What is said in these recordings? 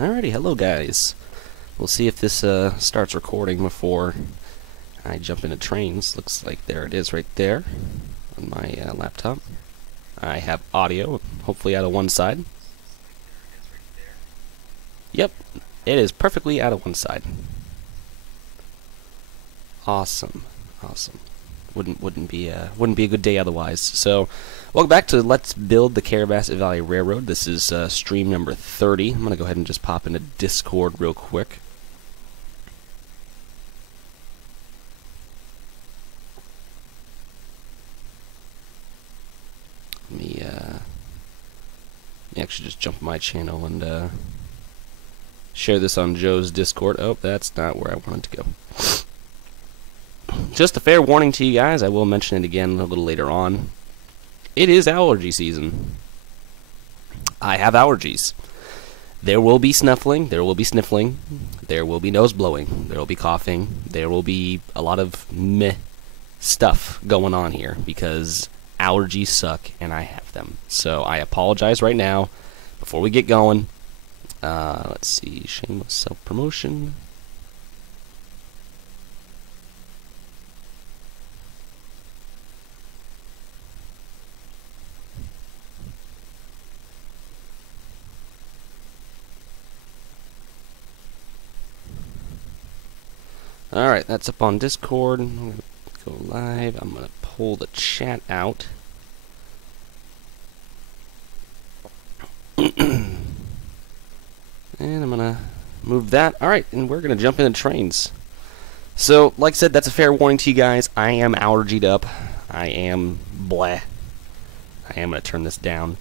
Alrighty, hello guys. We'll see if this starts recording before I jump into trains. Looks like there it is right there on my laptop. I have audio, hopefully out of one side. Yep, it is perfectly out of one side. Awesome, awesome. Wouldn't be a good day otherwise. So, welcome back to Let's Build the Carrabassett Valley Railroad. This is stream number 30. I'm gonna go ahead and just pop into Discord real quick. Let me actually just jump my channel and share this on Joe's Discord. Oh, that's not where I wanted to go. Just a fair warning to you guys, I will mention it again a little later on. It is allergy season. I have allergies. There will be snuffling, there will be sniffling, there will be nose blowing, there will be coughing, there will be a lot of meh stuff going on here because allergies suck and I have them. So I apologize right now before we get going. Let's see, shameless self-promotion. Alright, that's up on Discord. I'm going to go live. I'm going to pull the chat out. And I'm going to move that. Alright, and we're going to jump into trains. So, like I said, that's a fair warning to you guys. I am allergied up. I am bleh. I am going to turn this down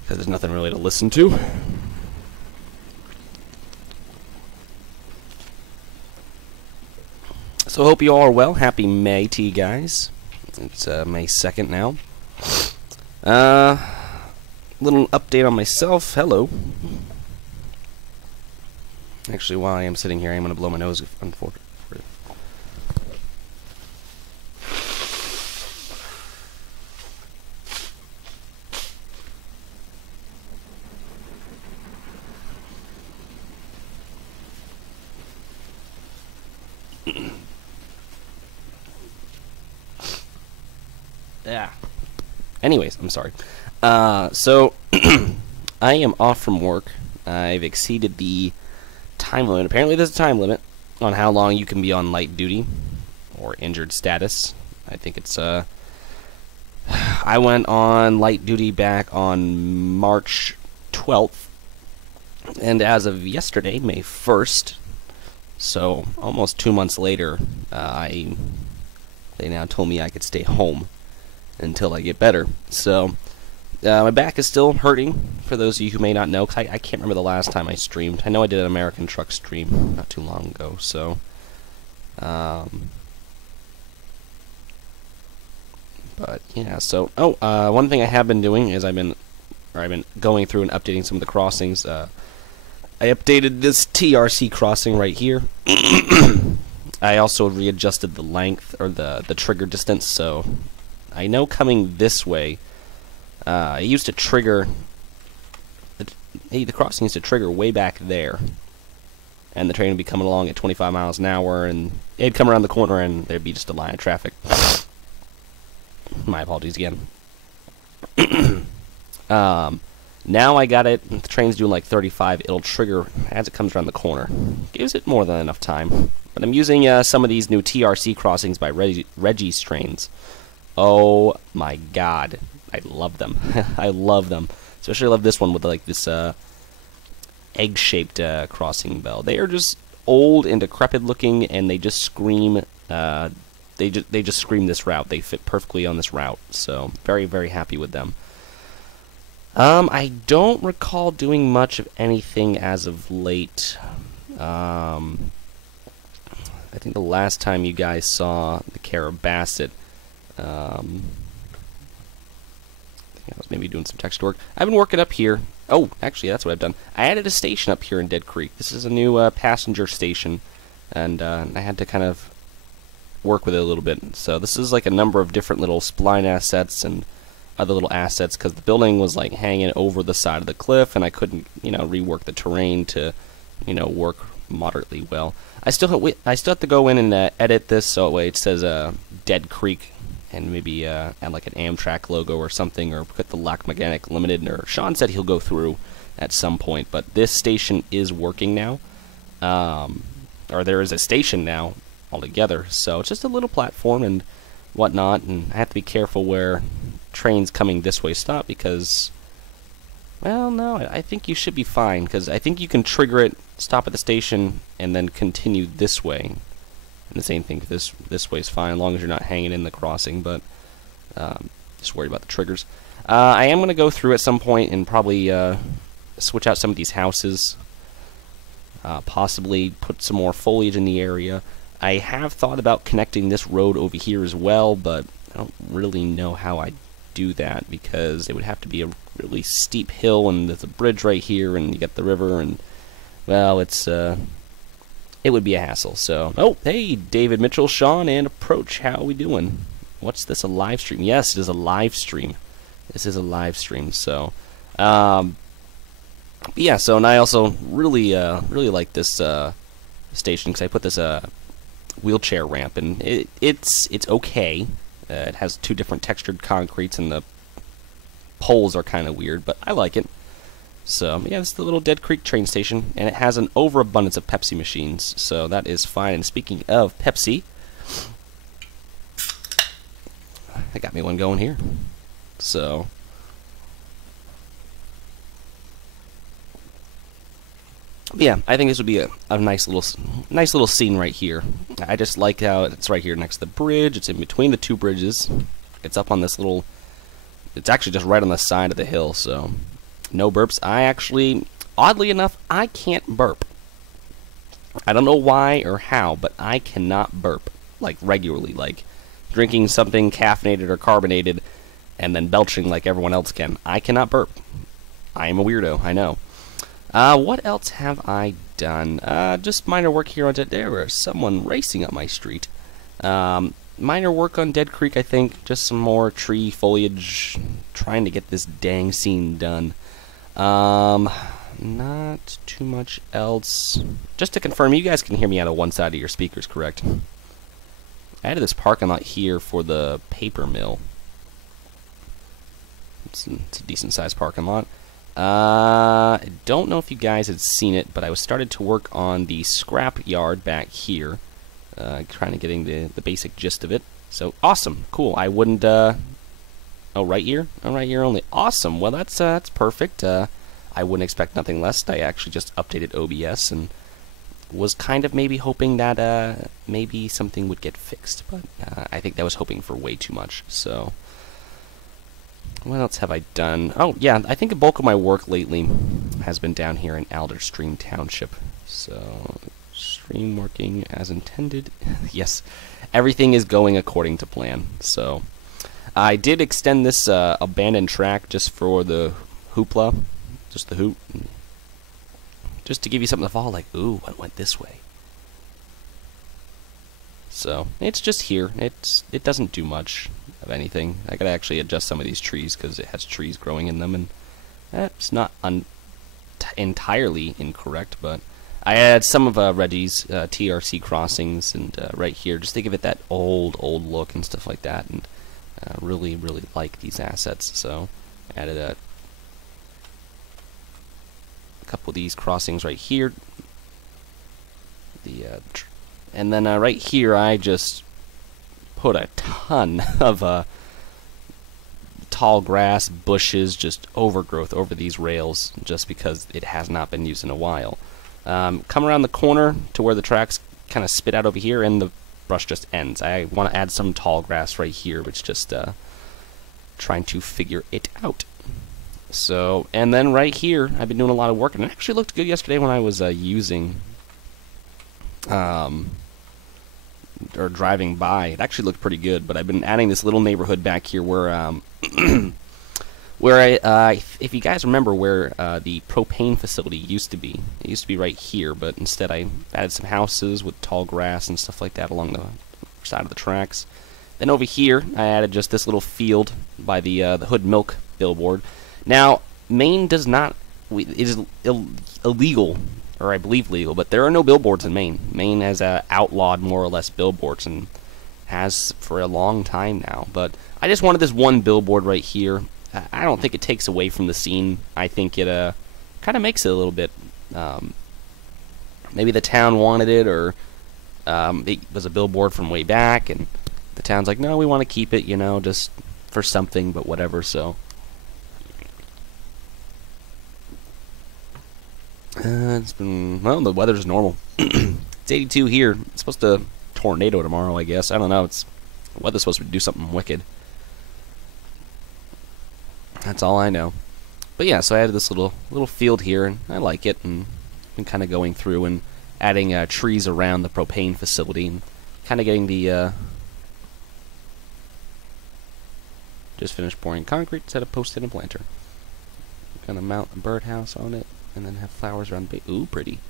because there's nothing really to listen to. So hope you all are well. Happy May to you guys. It's May 2nd now. Little update on myself. Hello. Actually, while I am sitting here, I'm going to blow my nose. Unfortunately. Yeah. Anyways, I'm sorry. So, I am off from work. I've exceeded the time limit. Apparently there's a time limit on how long you can be on light duty or injured status. I think it's, I went on light duty back on March 12th. And as of yesterday, May 1st, so almost 2 months later, they now told me I could stay home until I get better. So my back is still hurting, for those of you who may not know, because I can't remember the last time I streamed. I know I did an American truck stream not too long ago, so but yeah, so one thing I have been doing is I've been going through and updating some of the crossings. I updated this TRC crossing right here. I also readjusted the length, or the trigger distance, so I know coming this way, it used to trigger, the crossing used to trigger way back there, and the train would be coming along at 25 miles an hour, and it'd come around the corner, and there'd be just a line of traffic. My apologies again. Now I got it, the train's doing like 35, it'll trigger as it comes around the corner. Gives it more than enough time. But I'm using some of these new TRC crossings by Reggie's trains. Oh my god, I love them. I love them. Especially I love this one with like this egg-shaped crossing bell. They are just old and decrepit looking, and they just scream. They just scream this route. They fit perfectly on this route. So very, very happy with them. I don't recall doing much of anything as of late. I think the last time you guys saw the Carrabassett, I think I was maybe doing some text work. I've been working up here. Oh, actually, that's what I've done. I added a station up here in Dead Creek. This is a new passenger station, and I had to kind of work with it a little bit. So this is like a number of different little spline assets and other little assets because the building was like hanging over the side of the cliff, and I couldn't, rework the terrain to, work moderately well. I still have to go in and edit this so that way it says Dead Creek, and maybe add like an Amtrak logo or something, or put the Lac Magnetic Limited. Or Sean said he'll go through at some point, but this station is working now, or there is a station now altogether. So it's just a little platform and whatnot, and I have to be careful where trains coming this way stop because, well, no, I think you should be fine because I think you can trigger it, stop at the station, and then continue this way. And the same thing, this way is fine as long as you're not hanging in the crossing, but just worried about the triggers. I am going to go through at some point and probably switch out some of these houses, possibly put some more foliage in the area. I have thought about connecting this road over here as well, but I don't really know how I do that because it would have to be a really steep hill, and there's a bridge right here, and you got the river, and well, it would be a hassle. So, oh, hey, David Mitchell, Sean, and Approach, how are we doing? What's this, a live stream? Yes, it is a live stream. This is a live stream. So, yeah. So, and I also really like this station because I put this wheelchair ramp, and it's okay. It has two different textured concretes, and the poles are kind of weird, but I like it. So, yeah, this is the little Dead Creek train station, and it has an overabundance of Pepsi machines, so that is fine. And speaking of Pepsi, I got me one going here. So, yeah, I think this would be a nice little scene right here. I just like how it's right here next to the bridge. It's in between the two bridges. It's up on this little. It's actually just right on the side of the hill. So, no burps. I actually, oddly enough, I can't burp. I don't know why or how, but I cannot burp like regularly, like drinking something caffeinated or carbonated, and then belching like everyone else can. I cannot burp. I am a weirdo. I know. What else have I done? Just minor work here on there was someone racing up my street. Minor work on Dead Creek, I think. Just some more tree foliage. Trying to get this dang scene done. Not too much else. Just to confirm, you guys can hear me out of one side of your speakers, correct? I added this parking lot here for the paper mill. It's a decent sized parking lot. I don't know if you guys had seen it, but I was started to work on the scrap yard back here, trying to getting the basic gist of it. So awesome, cool. I wouldn't. Oh, right here. Oh, right here only. Awesome. Well, that's perfect. I wouldn't expect nothing less. I actually just updated OBS and was kind of maybe hoping that maybe something would get fixed, but I think that was hoping for way too much. So. What else have I done? Oh, yeah, I think the bulk of my work lately has been down here in Alder Stream Township. So, stream working as intended. Yes, everything is going according to plan. So, I did extend this abandoned track just for the hoopla, just the hoop. Just to give you something to follow, like, ooh, what went this way? So, it's just here. It doesn't do much of anything. I gotta actually adjust some of these trees because it has trees growing in them, and it's not entirely incorrect, but I add some of Reggie's TRC crossings and right here just to give it that old look and stuff like that, and really like these assets. So added a couple of these crossings right here. And then right here I just put a ton of tall grass, bushes, just overgrowth over these rails just because it has not been used in a while. Come around the corner to where the tracks kind of spit out over here and the brush just ends. I want to add some tall grass right here, which just trying to figure it out. So, and then right here, I've been doing a lot of work, and it actually looked good yesterday when I was using or driving by. It actually looked pretty good, but I've been adding this little neighborhood back here where where if you guys remember where the propane facility used to be. It used to be right here, but instead I added some houses with tall grass and stuff like that along the side of the tracks. Then over here, I added just this little field by the Hood Milk billboard. Now, Maine does not, it is illegal, or I believe legal, but there are no billboards in Maine. Maine has outlawed more or less billboards, and has for a long time now. But I just wanted this one billboard right here. I don't think it takes away from the scene. I think it kind of makes it a little bit, maybe the town wanted it, or it was a billboard from way back, and the town's like, no, we want to keep it, you know, just for something, but whatever, so. It's been, well, the weather's normal. It's 82 here. It's supposed to tornado tomorrow, I guess. I don't know. The weather's supposed to do something wicked. That's all I know. But yeah, so I added this little field here, and I like it, and been kind of going through and adding trees around the propane facility, and kind of getting the just finished pouring concrete, set a post in a planter. Gonna mount a birdhouse on it, and then have flowers around the base. Ooh, pretty.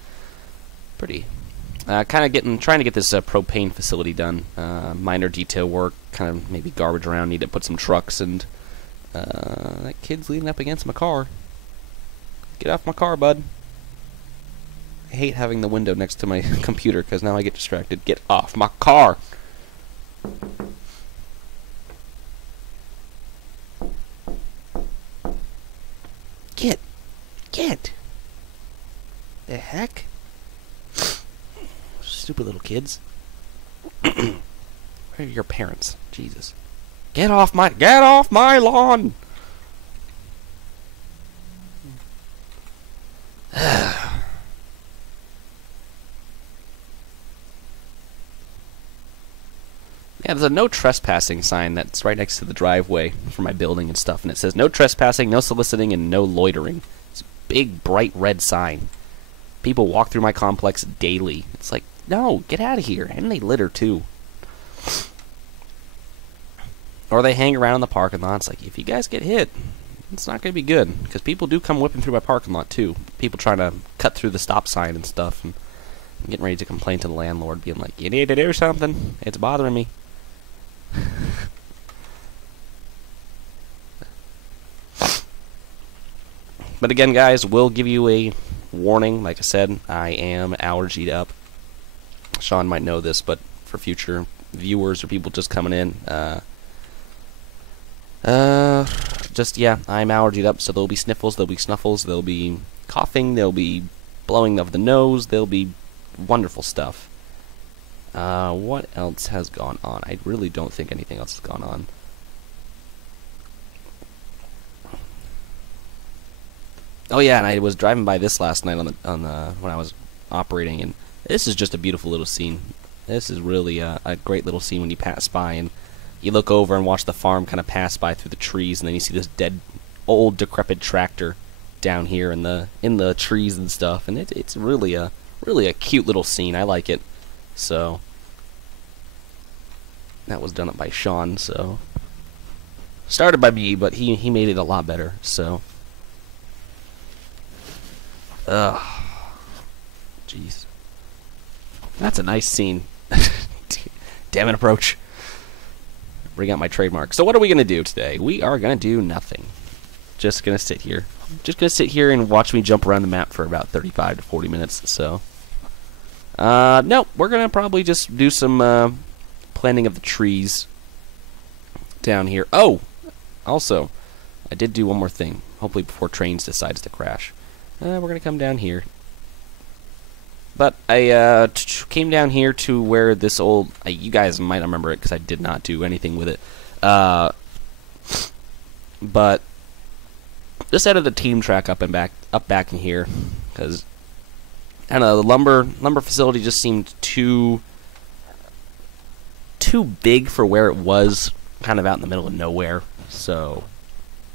Kind of trying to get this propane facility done. Minor detail work, kind of maybe garbage around. Need to put some trucks, and that kid's leaning up against my car. Get off my car, bud. I hate having the window next to my computer because now I get distracted. Get off my car. Get. The heck? Stupid little kids. Where are your parents? Jesus. Get off my lawn. Yeah, there's a no trespassing sign that's right next to the driveway for my building and stuff, and it says no trespassing, no soliciting, and no loitering. It's a big, bright red sign. People walk through my complex daily. It's like, no, get out of here. And they litter, too. Or they hang around in the parking lot. It's like, if you guys get hit, it's not going to be good. Because people do come whipping through my parking lot, too. People trying to cut through the stop sign and stuff. And I'm getting ready to complain to the landlord, being like, you need to do something. It's bothering me. But again, guys, we'll give you a warning. Like I said, I am allergied up. Sean might know this, but for future viewers or people just coming in, yeah, I'm allergied up, so there'll be sniffles, there'll be snuffles, there'll be coughing, there'll be blowing of the nose, there'll be wonderful stuff. What else has gone on? I really don't think anything else has gone on. Oh yeah, and I was driving by this last night when I was operating, and this is just a beautiful little scene. This is really a great little scene when you pass by and you look over and watch the farm kind of pass by through the trees, and then you see this dead, old, decrepit tractor down here in the trees and stuff, and it's really a cute little scene. I like it. So that was done up by Sean. So started by me, but he made it a lot better. So. Ugh. Jeez. That's a nice scene. Damn it, approach. Bring out my trademark. So what are we going to do today? We are going to do nothing. Just going to sit here. Just going to sit here and watch me jump around the map for about 35 to 40 minutes. So, no, we're going to probably just do some planting of the trees down here. Oh, also, I did do one more thing. Hopefully before Trains decides to crash. We're going to come down here. But I came down here to where this old... you guys might remember it because I did not do anything with it. But just added the team track up back in here. Because, I don't know, the lumber facility just seemed too big for where it was, kind of out in the middle of nowhere. So,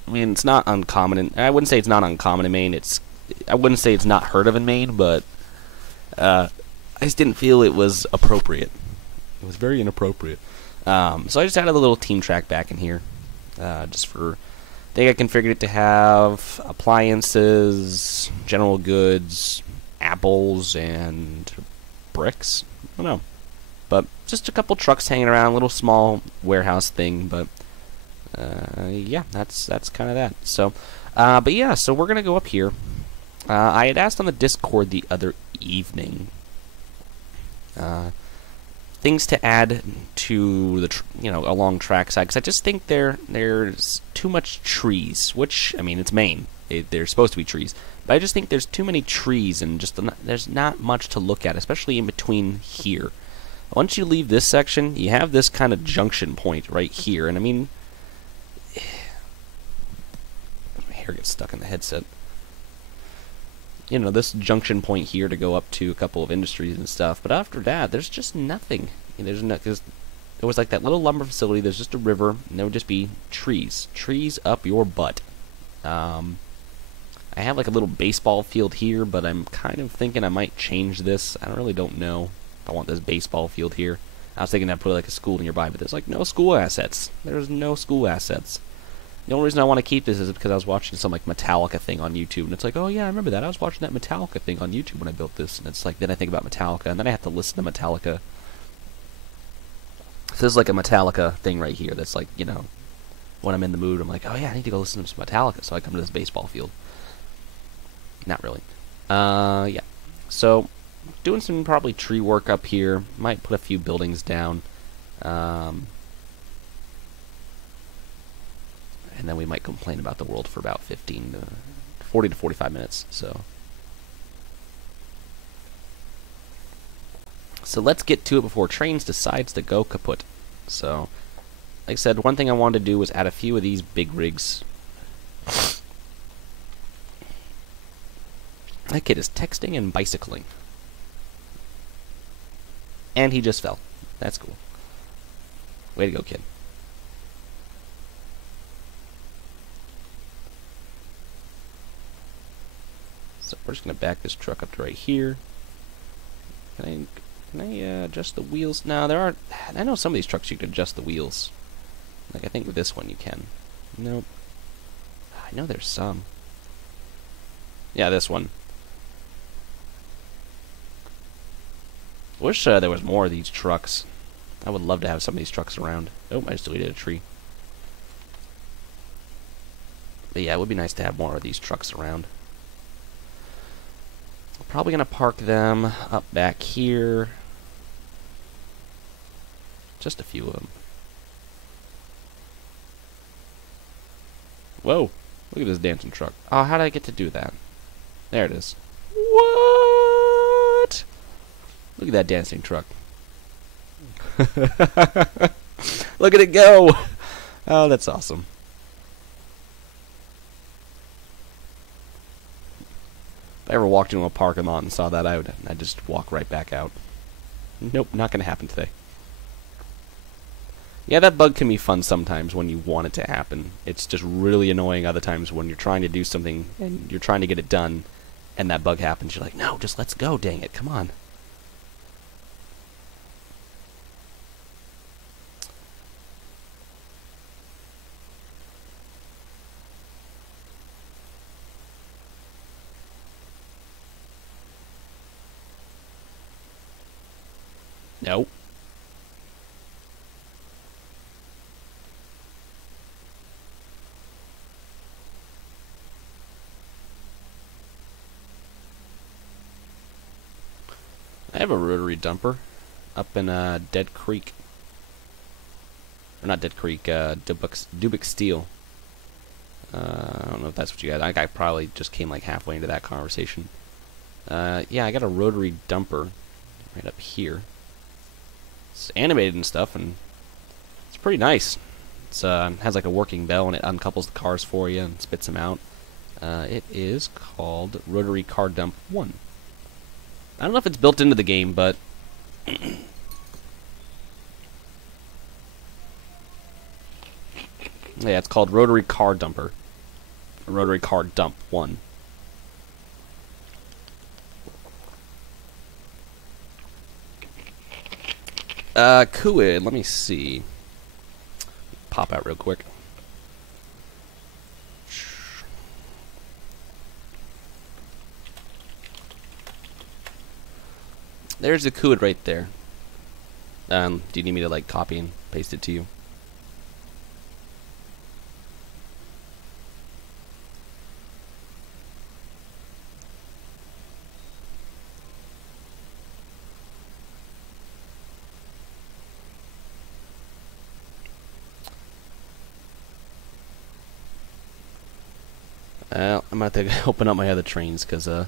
I mean, it's not uncommon. I wouldn't say it's not uncommon in Maine. I wouldn't say it's not heard of in Maine, but I just didn't feel it was appropriate. It was very inappropriate. So I just added a little team track back in here, just for... I think I configured it to have appliances, general goods, apples, and bricks. I don't know. But just a couple trucks hanging around, a little small warehouse thing. But yeah, that's kind of that. So, but yeah, so we're gonna go up here. I had asked on the Discord the other evening things to add to the along trackside, because I just think there's too much trees. Which, I mean, it's Maine; they're supposed to be trees, but I just think there's too many trees and just there's not much to look at, especially in between here. Once you leave this section, you have this kind of junction point right here, and I mean, my hair gets stuck in the headset. You know, this junction point here to go up to a couple of industries and stuff, but after that, there's just nothing. There's no, because it was like that little lumber facility. There's just a river, and there would just be trees up your butt. I have like a little baseball field here, but I'm kind of thinking I might change this. I really don't know if I want this baseball field here. I was thinking I'd put like a school nearby, but there's like no school assets. There's no school assets. The only reason I want to keep this is because I was watching some like Metallica thing on YouTube, and it's like, oh yeah, I remember that. I was watching that Metallica thing on YouTube when I built this, and it's like, then I think about Metallica, and then I have to listen to Metallica. So this is like a Metallica thing right here. That's like, you know, when I'm in the mood, I'm like, oh yeah, I need to go listen to some Metallica, so I come to this baseball field. Not really. Yeah. So doing some probably tree work up here. Might put a few buildings down. And then we might complain about the world for about 40 to 45 minutes. So let's get to it before Trains decides to go kaput. So, like I said, one thing I wanted to do was add a few of these big rigs. That kid is texting and bicycling. And he just fell. That's cool. Way to go, kid. So we're just going to back this truck up to right here. Can I adjust the wheels? No, there aren't. I know some of these trucks you can adjust the wheels. Like, I think with this one you can. Nope. I know there's some. Yeah, this one. Wish there was more of these trucks. I would love to have some of these trucks around. Oh, I just deleted a tree. But yeah, it would be nice to have more of these trucks around. Probably going to park them up back here. Just a few of them. Whoa. Look at this dancing truck. Oh, how did I get to do that? There it is. What? Look at that dancing truck. Look at it go. Oh, that's awesome. If I ever walked into a parking lot and saw that, I'd just walk right back out. Nope, not going to happen today. Yeah, that bug can be fun sometimes when you want it to happen. It's just really annoying other times when you're trying to do something and you're trying to get it done, and that bug happens. You're like, no, just let's go, dang it, come on. Nope. I have a rotary dumper up in Dead Creek. Or not Dead Creek, Dubic Steel. I don't know if that's what you got. I probably just came like halfway into that conversation. Yeah, I got a rotary dumper right up here. It's animated and stuff, and it's pretty nice. It's has like a working bell, and it uncouples the cars for you and spits them out. It is called Rotary Car Dump 1. I don't know if it's built into the game, but yeah, it's called Rotary Car Dumper. Rotary Car Dump 1. Kuid, let me see. Pop out real quick. There's the Kuid right there. Do you need me to like copy and paste it to you? I'm gonna have to open up my other trains because I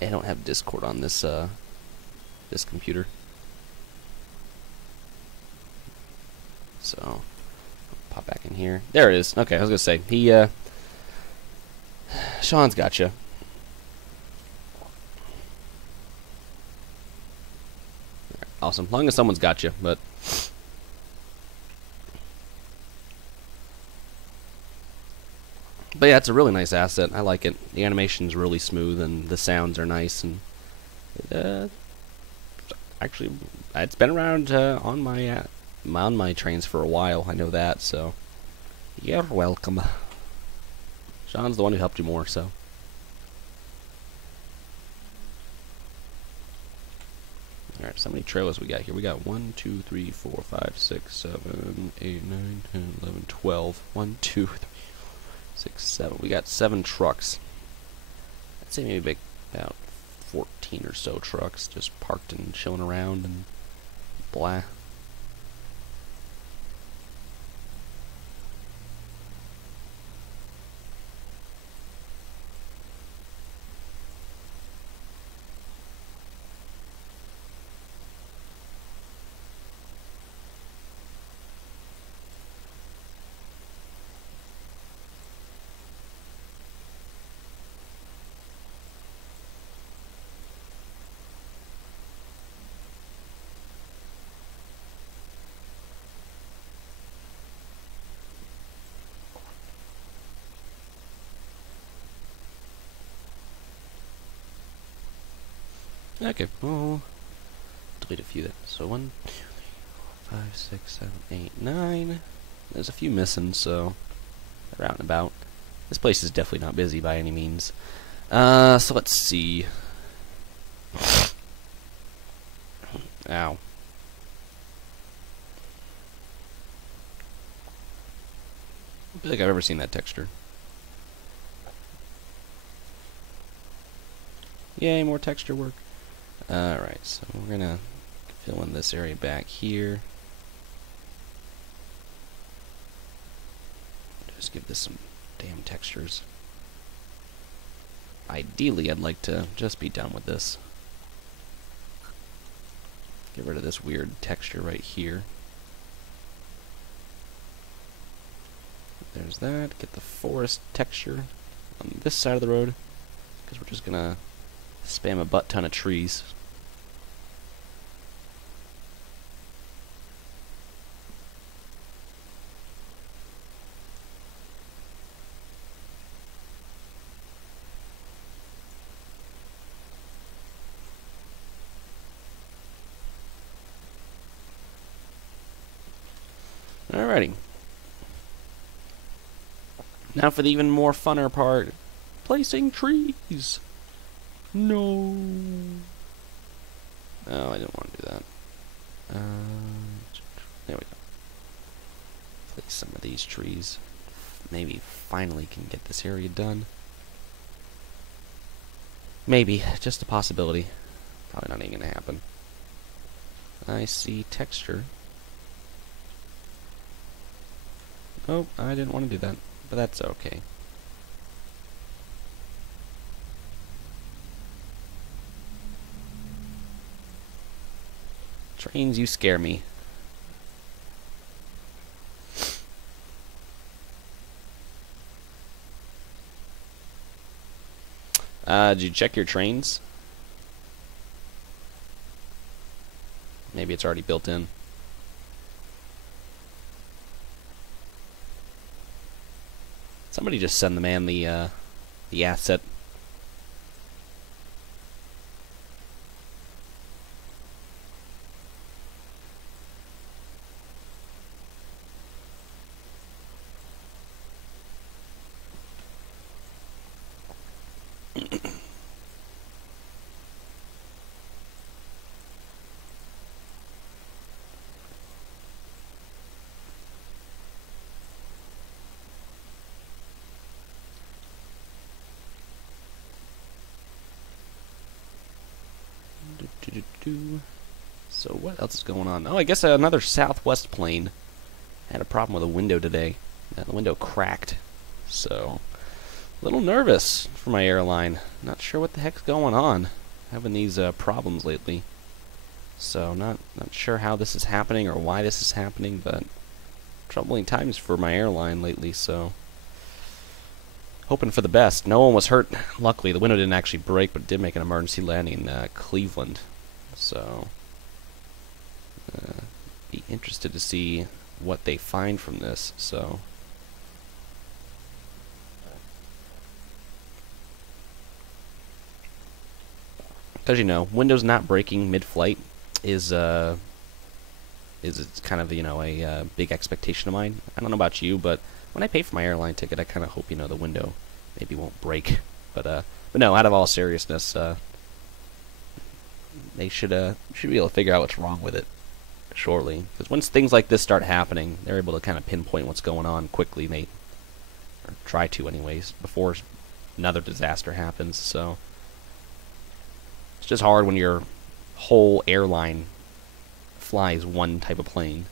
don't have Discord on this this computer. So I'll pop back in here. There it is. Okay, I was gonna say Sean's gotcha. Awesome. As long as someone's got you, but yeah, it's a really nice asset. I like it. The animation's really smooth and the sounds are nice, and actually it's been around on my trains for a while. I know that, so you're welcome. Sean's the one who helped you more, so. Alright, so how many trailers we got here? We got 1, 2, 3, 4, 5, 6, 7, 8, 9, 10, 11, 12. 1, 2, 3, 6, 7. We got 7 trucks. I'd say maybe about 14 or so trucks just parked and chilling around and blah. Okay, well, delete a few then. So 1, 2, 3, 4, 5, 6, 7, 8, 9. There's a few missing, so they're out and about. This place is definitely not busy by any means. So let's see. Ow. I don't think I've ever seen that texture. Yay, more texture work. Alright, so we're gonna fill in this area back here. Just give this some damn textures. Ideally, I'd like to just be done with this. Get rid of this weird texture right here. There's that. Get the forest texture on this side of the road, because we're just gonna spam a butt ton of trees. Alrighty. Now for the even more funner part. Placing trees. No. Oh, I didn't want to do that. There we go. Place some of these trees. Maybe finally can get this area done. Maybe. Just a possibility. Probably not even going to happen. I see texture. Oh, I didn't want to do that. But that's okay. Trains, you scare me. Did you check your trains? Maybe it's already built in. Somebody just send the man the asset. So what else is going on? Oh, I guess another Southwest plane had a problem with a window today. The window cracked. So, a little nervous for my airline. Not sure what the heck's going on. Having these problems lately. So, not sure how this is happening or why this is happening, but troubling times for my airline lately, so hoping for the best. No one was hurt. Luckily, the window didn't actually break, but it did make an emergency landing in Cleveland. So, be interested to see what they find from this. So, because you know, windows not breaking mid-flight is kind of, you know, a big expectation of mine. I don't know about you, but when I pay for my airline ticket, I kind of hope, you know, the window maybe won't break. But no, out of all seriousness, they should be able to figure out what's wrong with it shortly. Because once things like this start happening, they're able to kind of pinpoint what's going on quickly. They or try to, anyways, before another disaster happens. So it's just hard when your whole airline flies one type of plane. You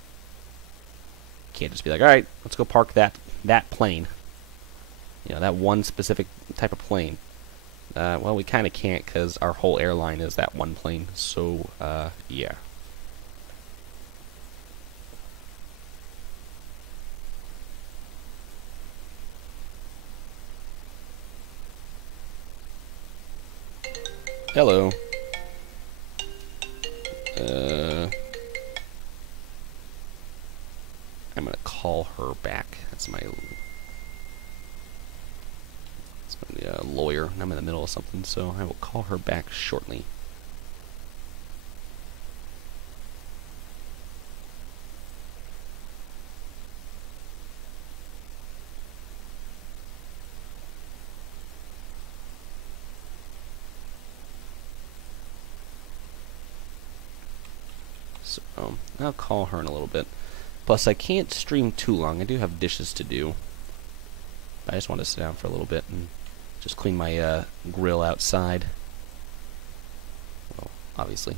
can't just be like, all right, let's go park that plane. You know, that one specific type of plane. Well, we kind of can't because our whole airline is that one plane. So, yeah. Hello. I'm gonna call her back. That's my lawyer. I'm in the middle of something, so I will call her back shortly. So I'll call her in a little bit. Plus, I can't stream too long. I do have dishes to do. I just want to sit down for a little bit and just clean my grill outside. Well, obviously,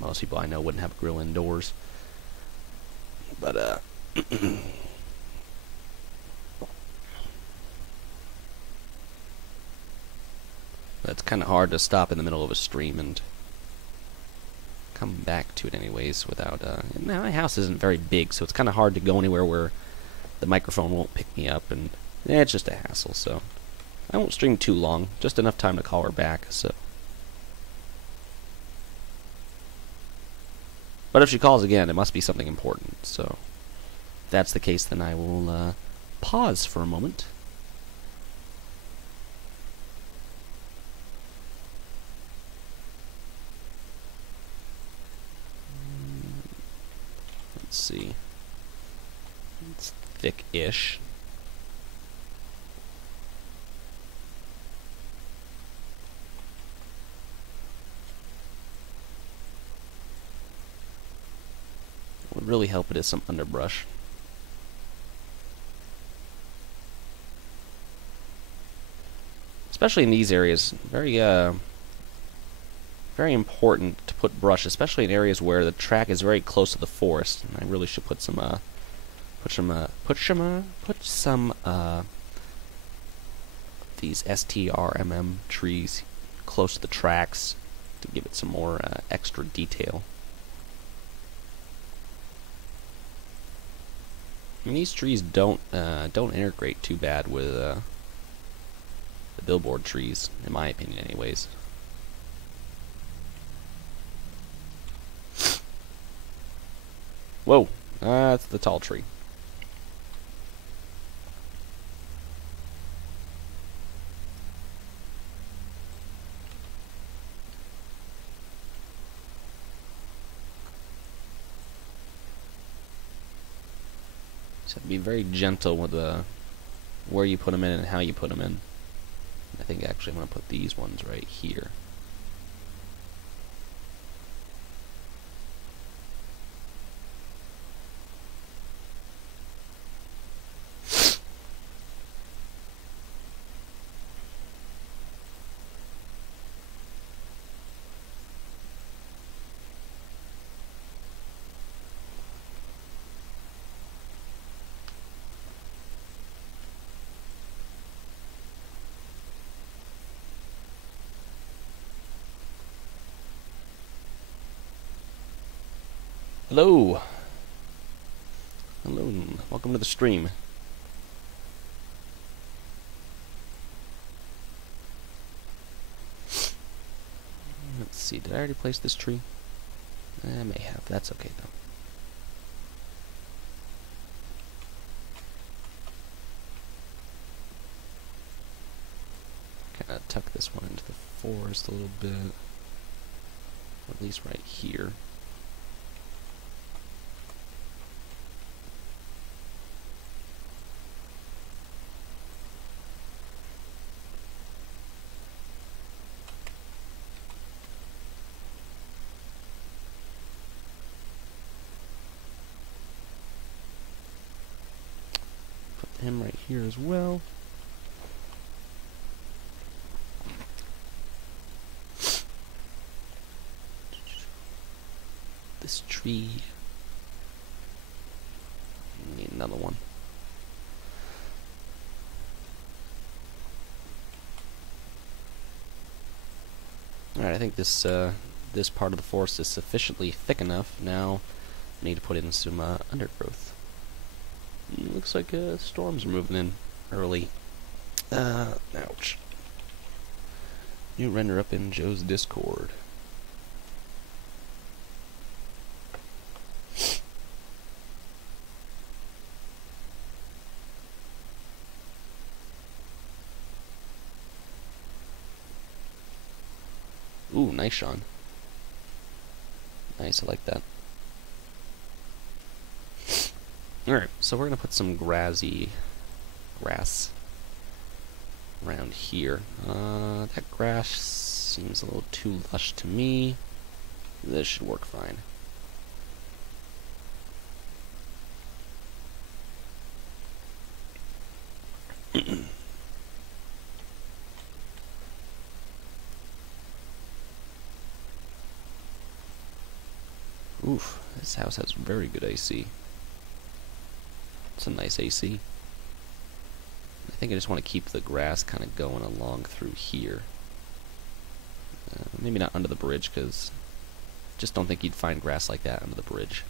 most people I know wouldn't have a grill indoors. But, it's kind of hard to stop in the middle of a stream and come back to it anyways without, my house isn't very big, so it's kind of hard to go anywhere where the microphone won't pick me up, and it's just a hassle, so I won't stream too long, just enough time to call her back, so. But if she calls again, it must be something important, so if that's the case, then I will, pause for a moment. Let's see. It's thick-ish. What would really help it is some underbrush. Especially in these areas, very important to put brush, especially in areas where the track is very close to the forest. And I really should put some these STRMM trees close to the tracks to give it some more extra detail. I mean, these trees don't integrate too bad with the billboard trees, in my opinion, anyways. Whoa, that's the tall tree. Just have to be very gentle with where you put them in and how you put them in. I think actually I'm going to put these ones right here. Hello. Hello, and welcome to the stream. Let's see, did I already place this tree? I may have, that's okay though. Kinda tuck this one into the forest a little bit. Or at least right here. Put him right here as well. This tree. Need another one. Alright, I think this this part of the forest is sufficiently thick enough. Now I need to put in some undergrowth. Looks like storms are moving in early. Ouch. New render up in Joe's Discord. Ooh, nice, Sean. Nice, I like that. Alright, so we're going to put some grass around here. That grass seems a little too lush to me. This should work fine. Oof, this house has very good AC. It's a nice AC. I think I just want to keep the grass kind of going along through here. Maybe not under the bridge, because I just don't think you'd find grass like that under the bridge.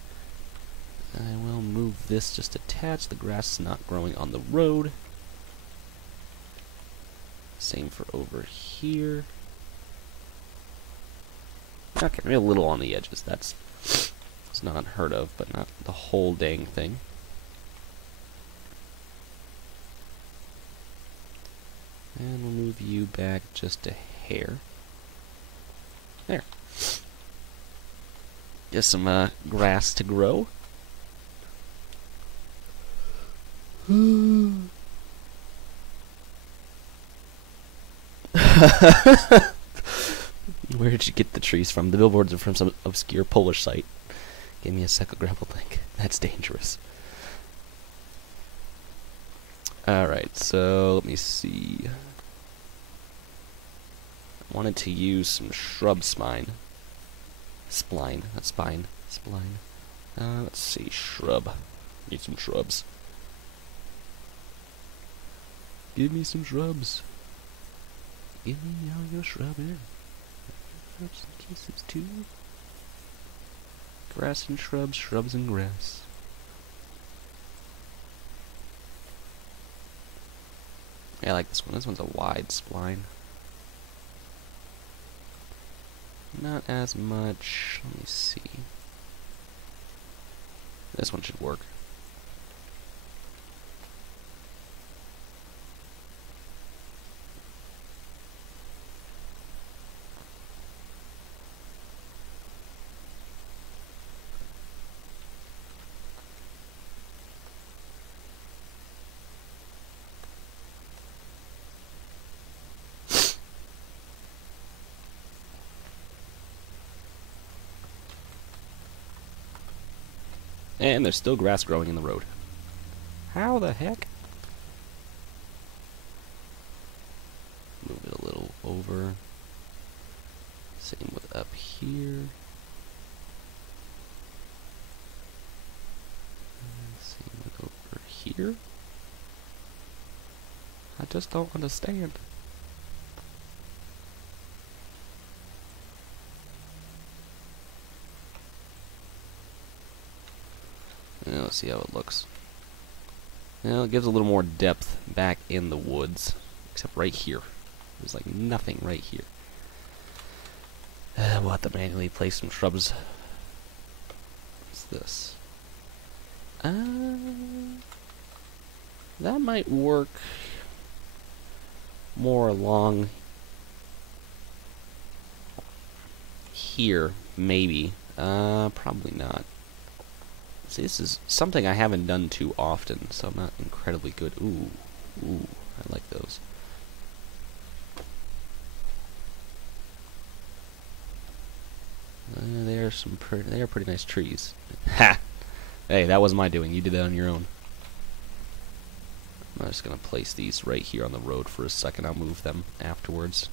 I will move this just a touch. The grass is not growing on the road. Same for over here. Okay, maybe a little on the edges. That's not unheard of, but not the whole dang thing. And we'll move you back just a hair. There. Just some grass to grow. Where did you get the trees from? The billboards are from some obscure Polish site. Give me a sec, I'll grab a link. That's dangerous. Alright, so let me see. I wanted to use some shrub spine. Spline, not spine. Spline. Let's see, shrub. Need some shrubs. Give me some shrubs. Give me all your shrub here. Shrubs and kisses too. Grass and shrubs, shrubs and grass. Yeah, I like this one. This one's a wide spline. Not as much. Let me see. This one should work. And there's still grass growing in the road. How the heck? Move it a little over. Same with up here. Same with over here. I just don't understand. Let's see how it looks. Well, it gives a little more depth back in the woods, except right here. There's like nothing right here. We'll have to manually place some shrubs. What's this? That might work more along here, maybe. Probably not. See, this is something I haven't done too often, so I'm not incredibly good. Ooh, I like those. They are pretty nice trees. Ha! Hey, that was my doing. You did that on your own. I'm just gonna place these right here on the road for a second. I'll move them afterwards.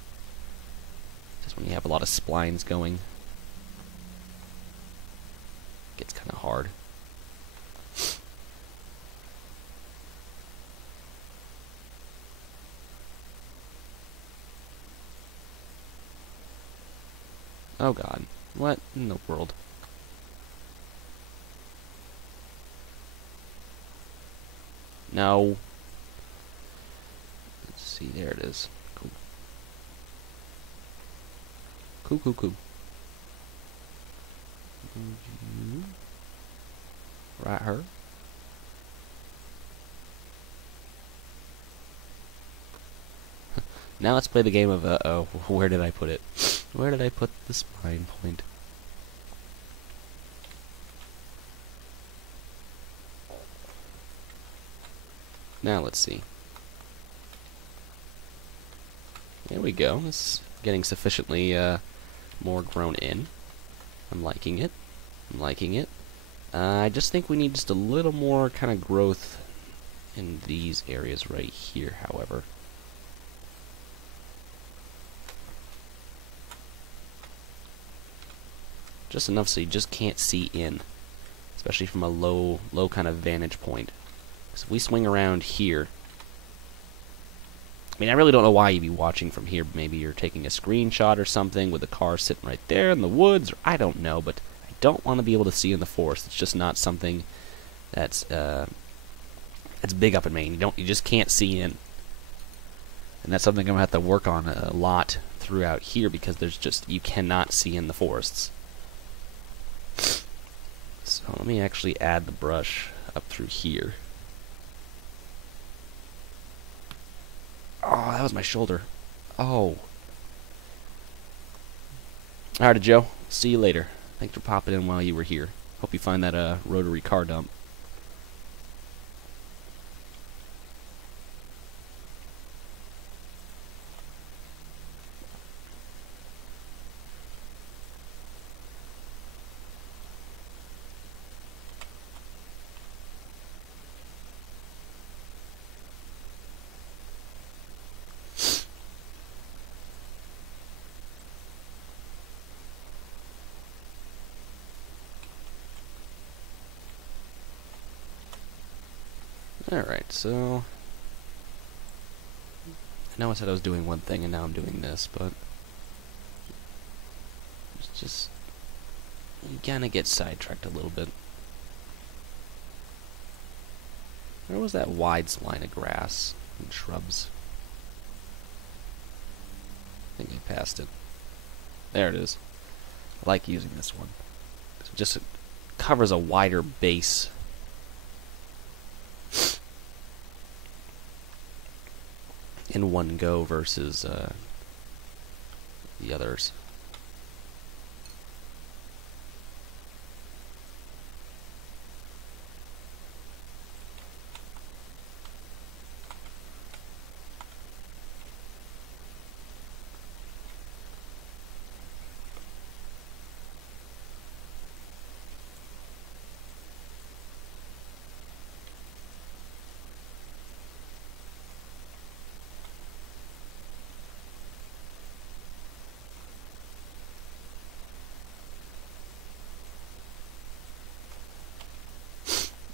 Just when you have a lot of splines going, it gets kind of hard. Oh God, what in the world? No. Let's see, there it is. Cool. Cool. Right her. Now let's play the game of, uh-oh, where did I put it? Where did I put the spine point? Now let's see. There we go. This is getting sufficiently more grown in. I'm liking it. I just think we need just a little more kind of growth in these areas right here, however. Just enough so you just can't see in, especially from a low kind of vantage point. Because if we swing around here, I mean, I really don't know why you'd be watching from here. Maybe you're taking a screenshot or something with the car sitting right there in the woods, or I don't know, but I don't want to be able to see in the forest. It's just not something that's big up in Maine. You just can't see in. And that's something I'm gonna have to work on a lot throughout here, because you cannot see in the forests. So let me actually add the brush up through here. Oh, that was my shoulder. Oh. Alright, Joe. See you later. Thanks for popping in while you were here. Hope you find that rotary car dump. Alright, so I know I said I was doing one thing and now I'm doing this, but it's just you kinda get sidetracked a little bit. Where was that wide line of grass and shrubs? I think I passed it. There it is. I like using this one. It just covers a wider base. In one go versus the others.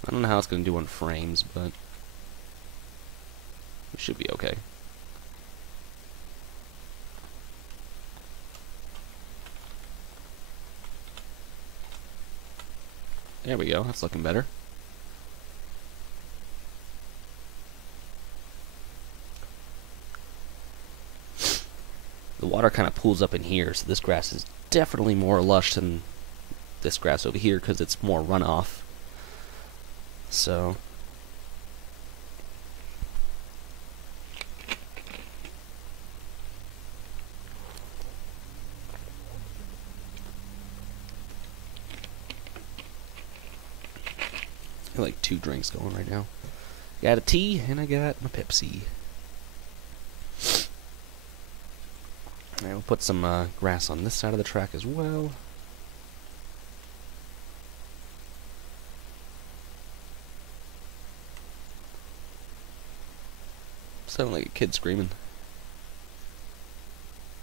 I don't know how it's going to do on frames, but it should be okay. There we go. That's looking better. the water kind of pools up in here, so this grass is definitely more lush than this grass over here because it's more runoff. So I got like 2 drinks going right now. Got a tea and I got my Pepsi. Alright, we'll put some grass on this side of the track as well. Sounded like a kid screaming.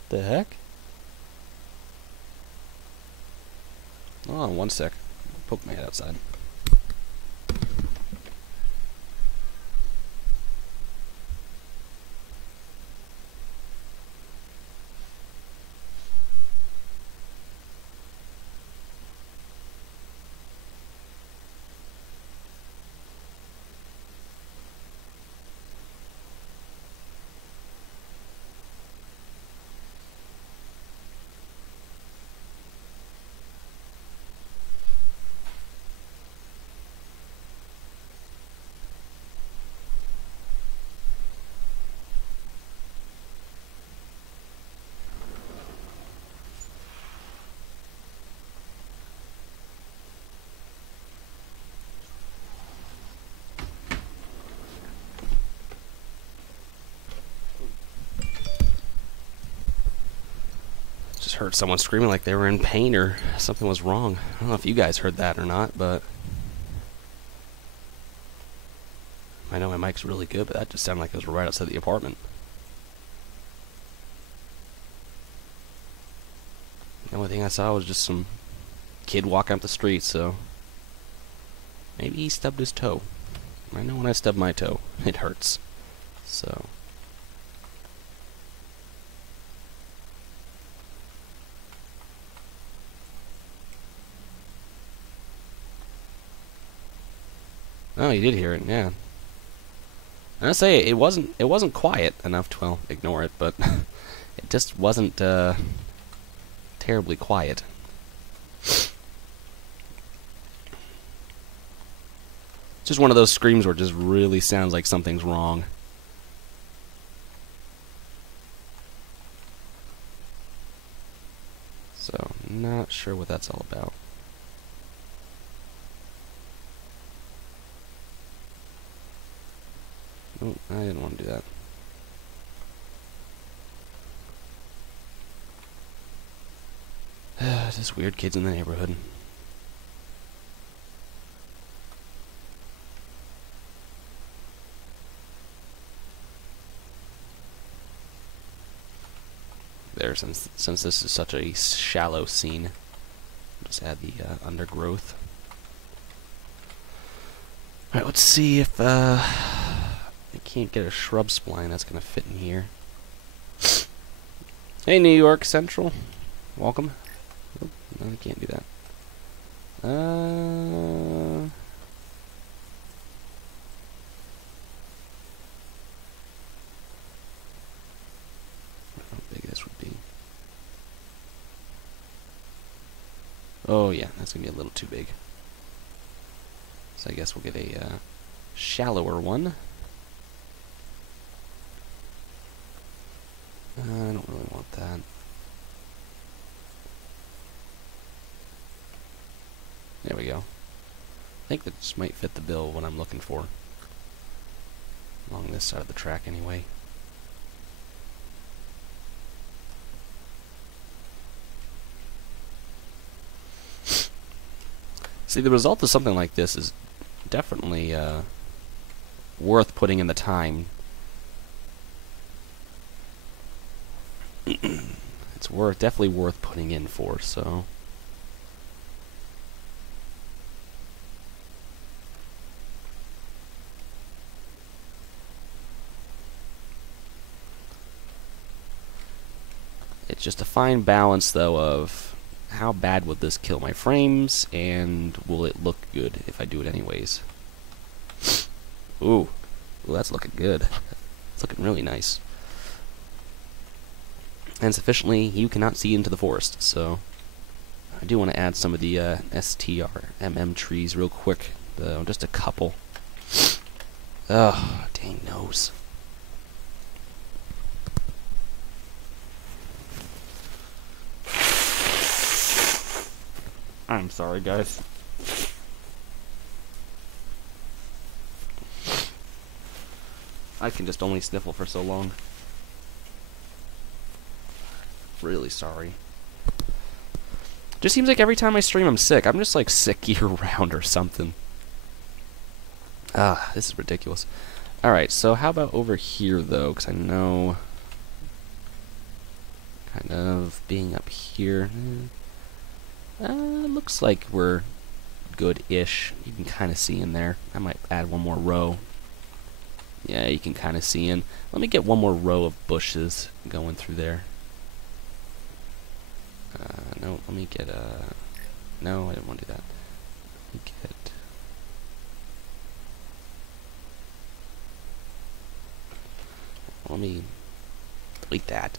The heck? Hold on 1 sec. Poke my head outside. Heard someone screaming like they were in pain or something was wrong. I don't know if you guys heard that or not, but I know my mic's really good, but that just sounded like it was right outside the apartment. The only thing I saw was just some kid walking up the street, so maybe he stubbed his toe. I know when I stub my toe, it hurts. So oh, you did hear it, yeah. And I say it wasn't quiet enough to, well, ignore it, but it just wasn't terribly quiet. Just one of those screams where it just really sounds like something's wrong. So, not sure what that's all about. Oh, I didn't want to do that. Just weird kids in the neighborhood. There, since this is such a shallow scene, just add the undergrowth. Alright, let's see if I can't get a shrub spline that's gonna fit in here. Hey, New York Central, welcome. Oh, no, I can't do that. How big this would be? Oh yeah, that's gonna be a little too big. So I guess we'll get a shallower one. I don't really want that. There we go. I think that just might fit the bill of what I'm looking for. Along this side of the track anyway. See, the result of something like this is definitely worth putting in the time. It's definitely worth putting in for, so. It's just a fine balance, though, of how bad would this kill my frames, and will it look good if I do it anyways. Ooh, that's looking good. It's looking really nice. and sufficiently you cannot see into the forest. So I do want to add some of the STRMM trees real quick, though, just a couple. Ugh, dang nose. I'm sorry, guys. I can just only sniffle for so long. Really sorry. Just seems like every time I stream I'm sick. I'm just like sick year-round or something. Ah, this is ridiculous. Alright, so how about over here, though? Because I know... kind of being up here... looks like we're good-ish. You can kind of see in there. I might add one more row. Yeah, you can kind of see in. Let me get one more row of bushes going through there. No, let me get no, I didn't want to do that. Let me get... let me delete that.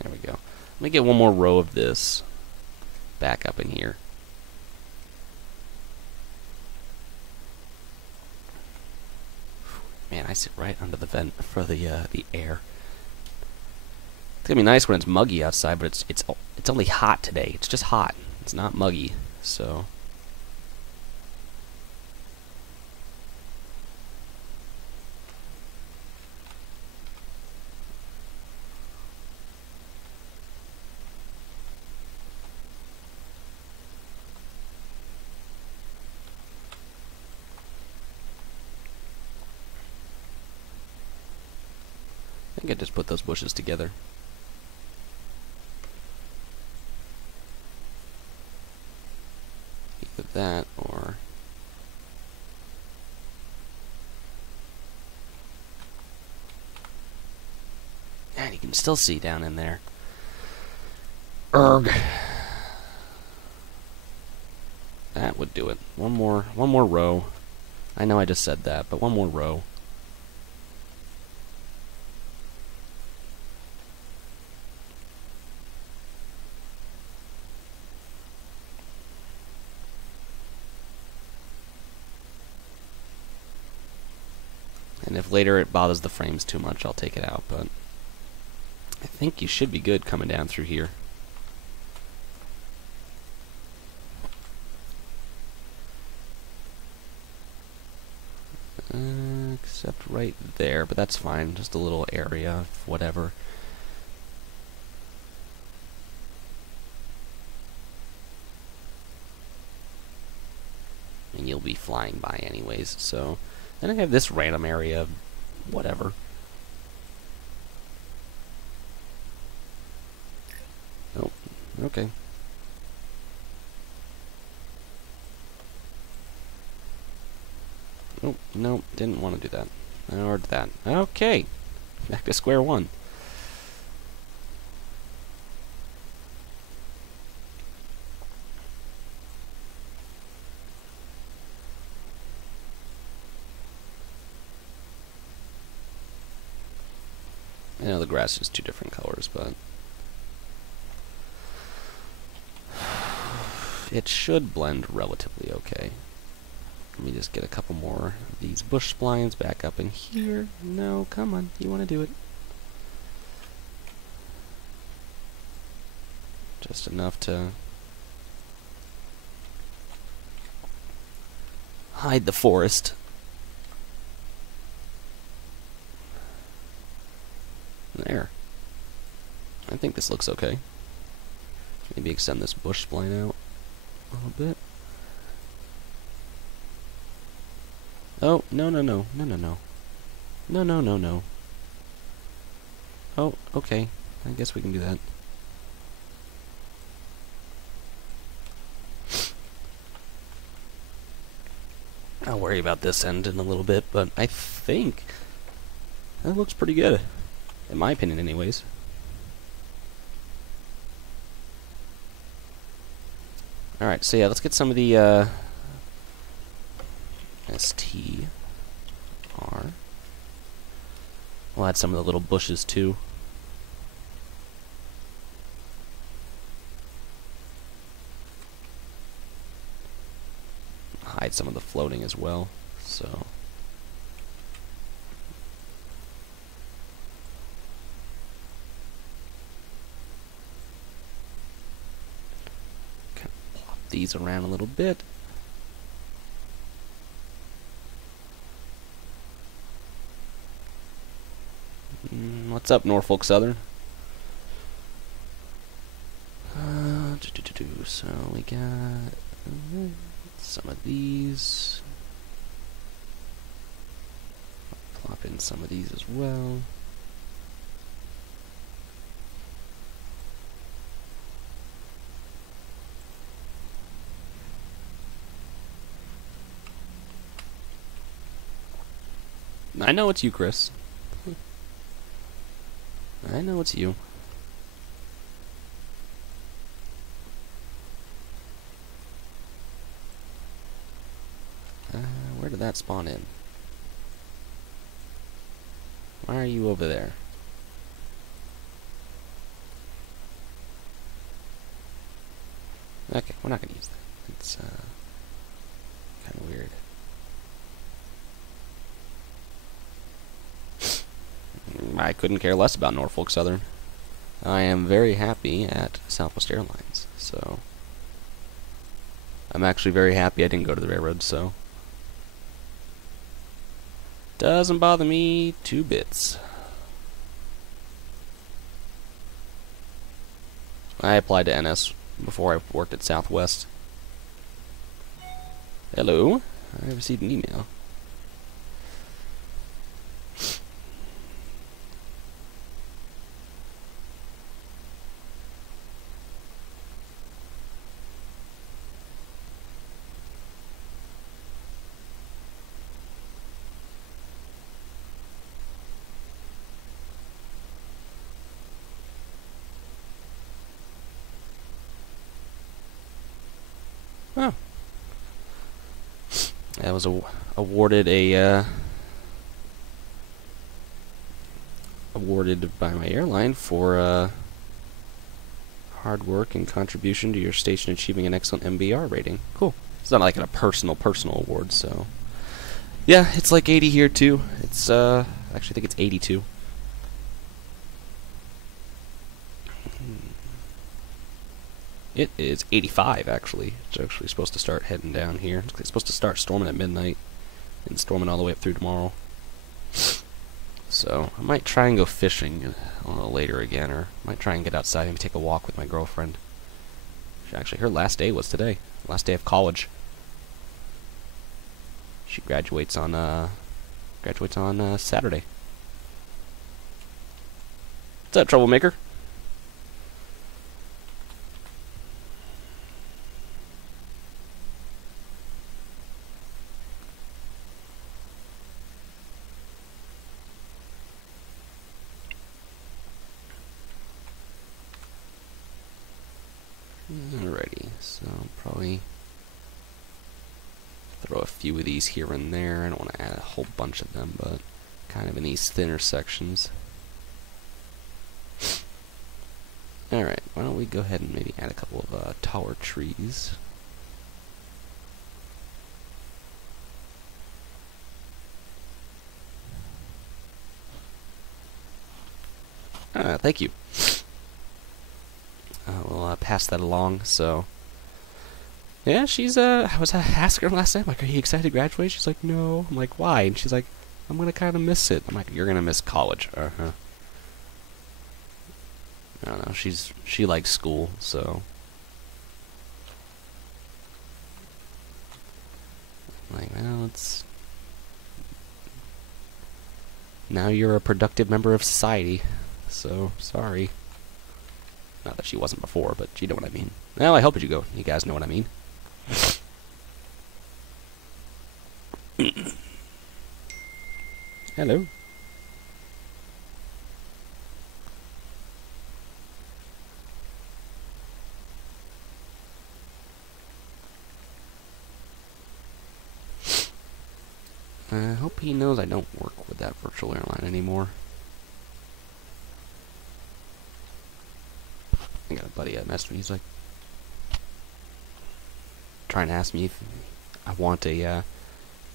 There we go. Let me get one more row of this back up in here. Man, I sit right under the vent for the air. It's gonna be nice when it's muggy outside, but it's only hot today. It's just hot. It's not muggy, so. I think I just put those bushes together. Either that or... and you can still see down in there. Erg. That would do it. One more row. I know I just said that, but one more row. And if later it bothers the frames too much, I'll take it out, but I think you should be good coming down through here. Except right there, but that's fine. Just a little area of whatever. And you'll be flying by anyways, so... then I have this random area of whatever. Oh, okay. Oh, no, didn't want to do that. Or that. Okay. Back to square one. I know the grass is two different colors, but it should blend relatively okay. Let me just get a couple more of these bush splines back up in here. No, come on, you want to do it. Just enough to hide the forest. There. I think this looks okay. Maybe extend this bush spline out a little bit. Oh, no, no, no. No, no, no. No, no, no, no. Oh, okay. I guess we can do that. I'll worry about this end in a little bit, but I think that looks pretty good. In my opinion, anyways. Alright, so yeah, let's get some of the, STR. We'll add some of the little bushes too. Hide some of the floating as well. So kind of plop these around a little bit. What's up, Norfolk Southern? So we got some of these. Plop in some of these as well. I know it's you, Chris. I know it's you. Where did that spawn in? Why are you over there? Okay, we're not going to use that. It's kind of weird. I couldn't care less about Norfolk Southern. I am very happy at Southwest Airlines, so I'm actually very happy I didn't go to the railroad, so doesn't bother me 2 bits. I applied to NS before I worked at Southwest. Hello, I received an email. Oh. I was awarded a awarded by my airline for hard work and contribution to your station achieving an excellent MBR rating. Cool. It's not like a personal award, so yeah, it's like 80 here too. It's actually I think it's 82. It is 85, actually. It's actually supposed to start heading down here. It's supposed to start storming at midnight and storming all the way up through tomorrow. So, I might try and go fishing a little later again, or I might try and get outside and take a walk with my girlfriend. Actually, her last day was today. Last day of college. She graduates on Saturday. What's up, troublemaker? Alrighty, so I'll probably throw a few of these here and there. I don't want to add a whole bunch of them, but kind of in these thinner sections. Alright, why don't we go ahead and maybe add a couple of taller trees. Thank you. We'll pass that along. So, yeah, she's I was asking her last night, like, are you excited to graduate? She's like, no. I'm like, why? And she's like, I'm gonna kind of miss it. I'm like, you're gonna miss college. I don't know. She likes school, so I'm like, well, it's now you're a productive member of society. So sorry. Not that she wasn't before, but you know what I mean. Well, I hope you guys know what I mean. Hello. I hope he knows I don't work with that virtual airline anymore. I got a buddy that messaged me. He's like trying to ask me if I want a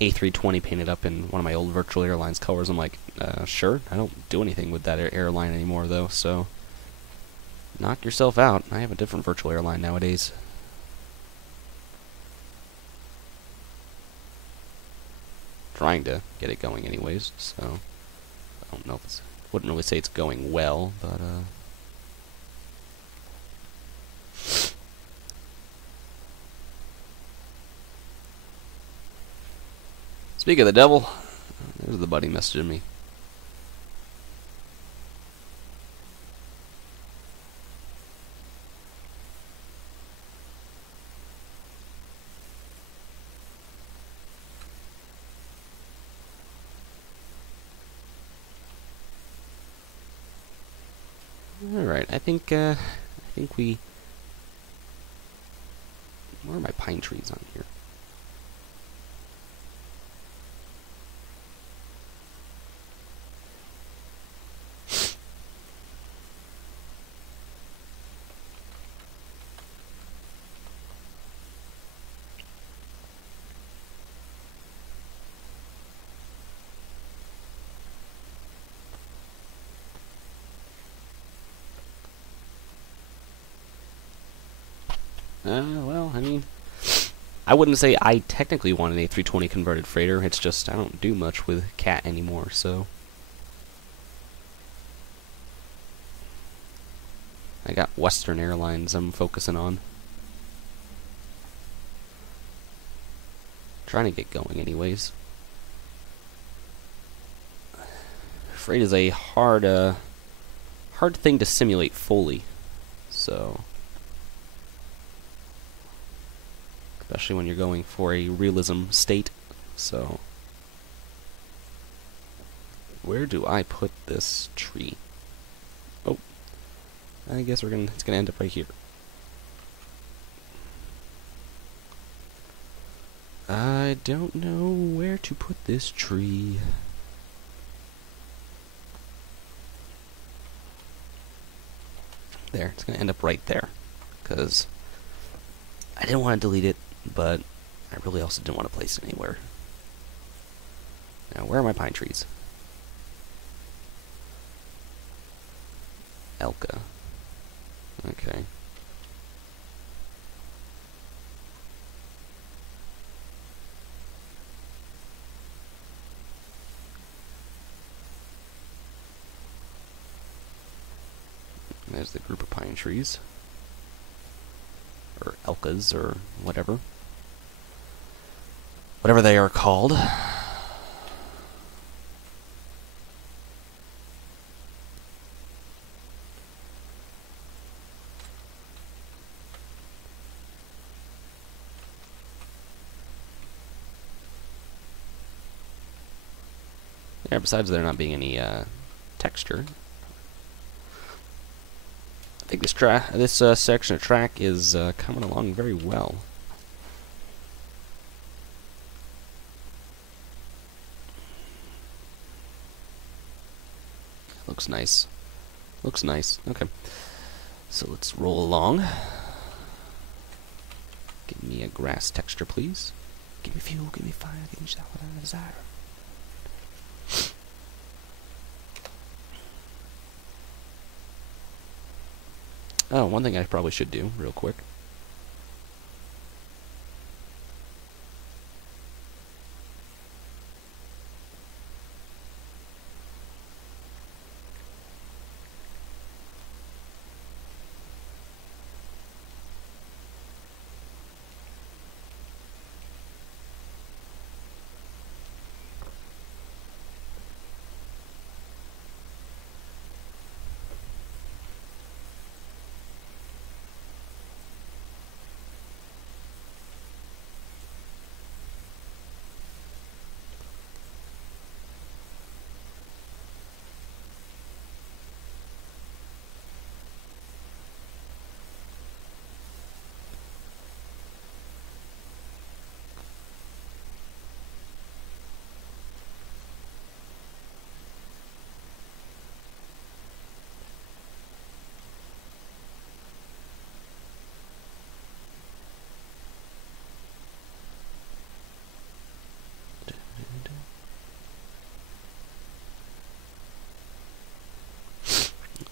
A320 painted up in one of my old Virtual Airlines colors. I'm like, sure. I don't do anything with that airline anymore, though, so knock yourself out. I have a different Virtual Airline nowadays. Trying to get it going anyways, so I don't know if it's... Wouldn't really say it's going well, but, Speak of the devil, there's the buddy messaging me. Alright, I think we... Where are my pine trees on here? Well, I mean, I wouldn't say I technically want an A320 converted freighter. It's just I don't do much with CAT anymore, so I got Western Airlines I'm focusing on. Trying to get going anyways. Freight is a hard thing to simulate fully, so... Especially when you're going for a realism state. So, where do I put this tree? Oh, I guess it's gonna end up right here. I don't know where to put this tree. There, it's gonna end up right there, because I didn't want to delete it. But I really also didn't want to place it anywhere. Now, where are my pine trees? Elka. Okay. There's the group of pine trees. Or Elkas, or whatever. Whatever they are called. Yeah, besides there not being any texture, I think this section of track is coming along very well. Looks nice. Looks nice. Okay. So let's roll along. Give me a grass texture, please. Give me fuel, give me fire, give me stuff what I desire. Oh, one thing I probably should do, real quick.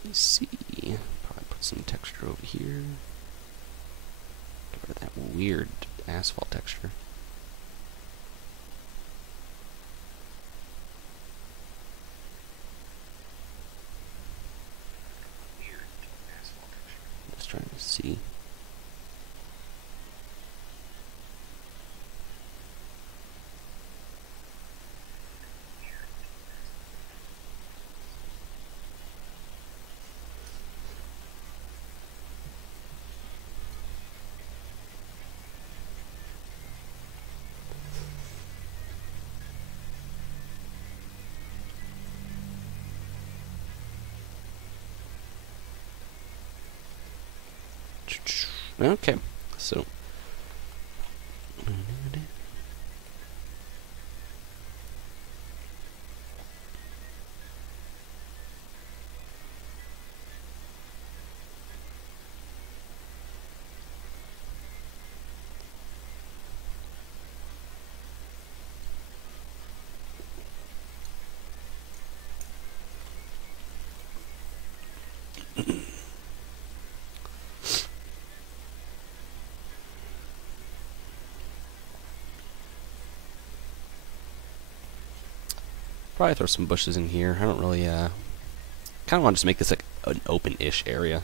Let's see. Probably put some texture over here. Get rid of that weird asphalt texture. Just trying to see. Okay, so probably throw some bushes in here. I don't really, kind of want to just make this like an open-ish area.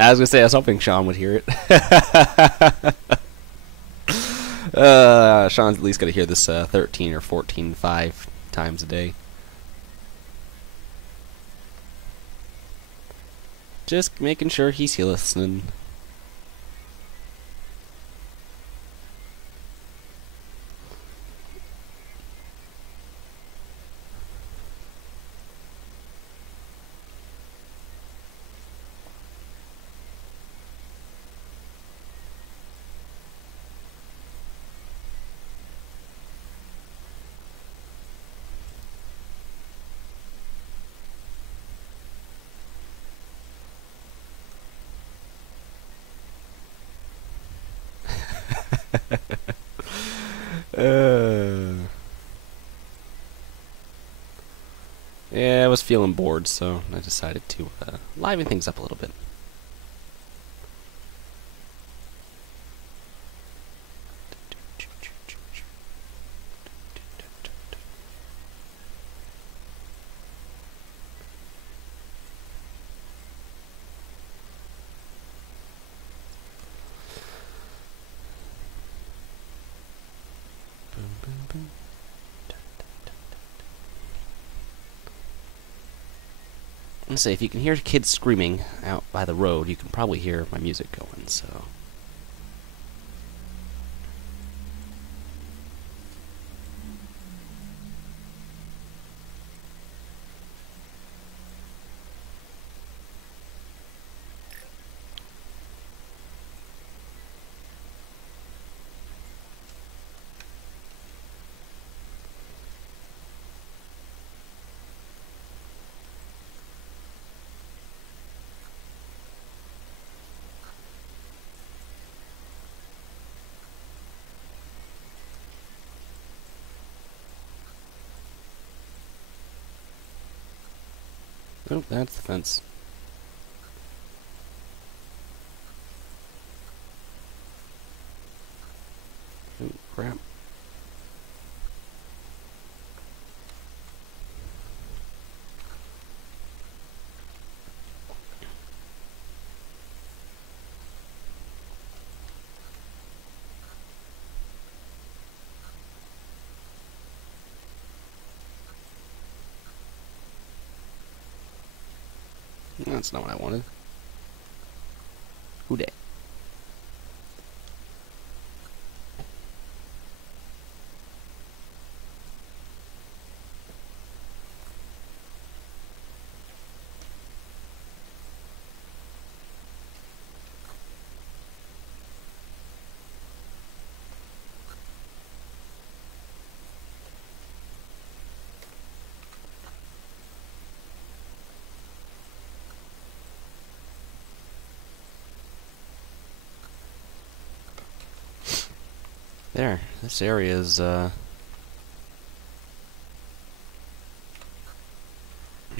I was gonna say, I was hoping Sean would hear it. Sean's at least gotta hear this 13 or 14, 5 times a day. Just making sure he's listening. Yeah, I was feeling bored, so I decided to liven things up a little bit. And say, if you can hear kids screaming out by the road, you can probably hear my music going, so. Oh, that's the fence. Oh, crap. That's not what I wanted. Who dat? There. This area is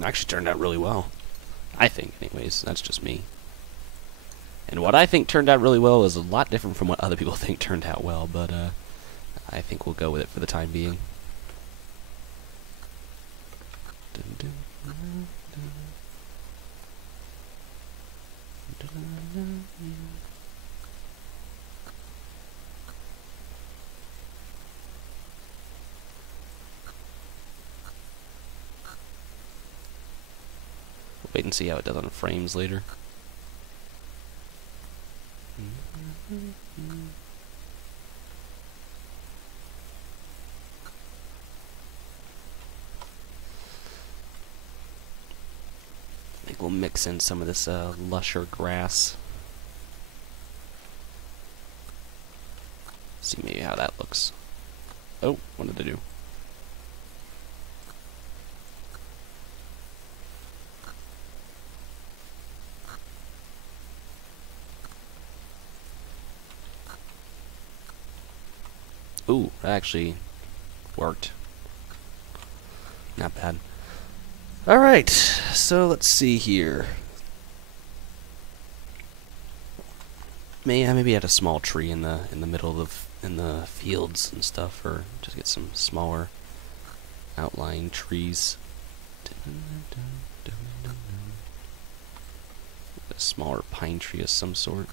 actually turned out really well. I think, anyways. That's just me. And what I think turned out really well is a lot different from what other people think turned out well, but I think we'll go with it for the time being. Wait and see how it does on frames later. I think we'll mix in some of this lusher grass. See maybe how that looks. Oh, what did I do? Ooh, that actually worked. Not bad. Alright, so let's see here. Maybe add a small tree in the middle of the fields and stuff, or just get some smaller outlying trees. A smaller pine tree of some sort.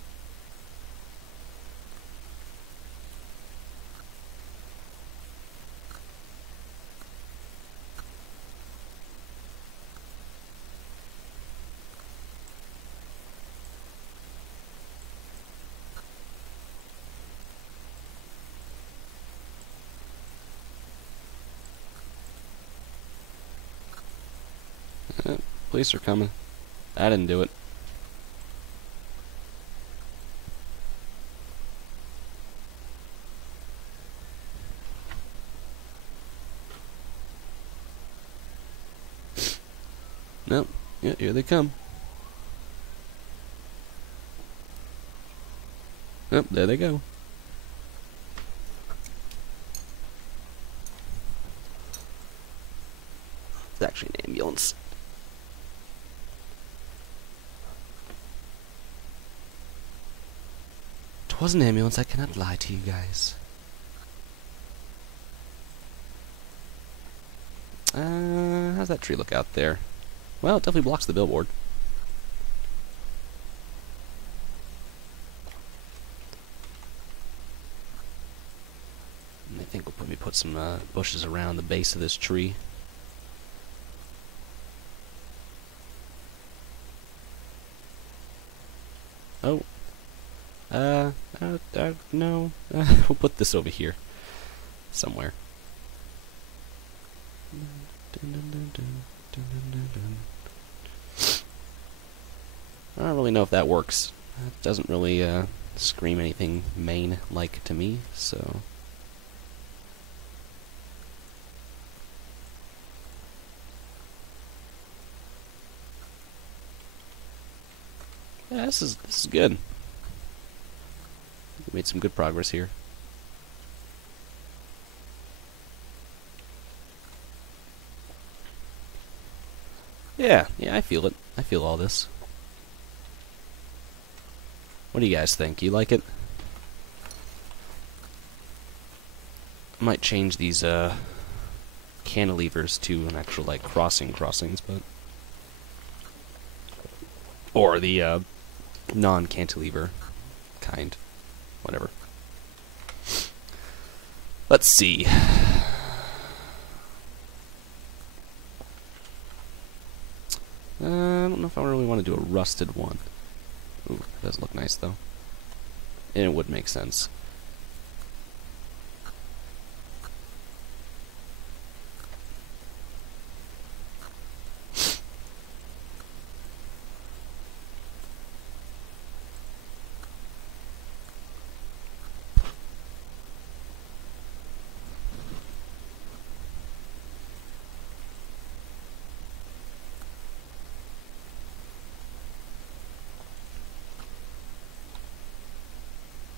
Police are coming. I didn't do it. Nope. Yeah, here they come. Nope, there they go. It's actually an ambulance. It was an ambulance, I cannot lie to you guys. How's that tree look out there? Well, it definitely blocks the billboard. And I think we'll probably put some bushes around the base of this tree. Oh. No. We'll put this over here. Somewhere. I don't really know if that works. It doesn't really scream anything Maine-like to me, so... Yeah, this is good. We made some good progress here. Yeah, I feel it. I feel all this. What do you guys think? You like it? I might change these cantilevers to an actual like crossings, but or the non-cantilever kind. Whatever. Let's see. I don't know if I really want to do a rusted one. Ooh, it does look nice though. And it would make sense.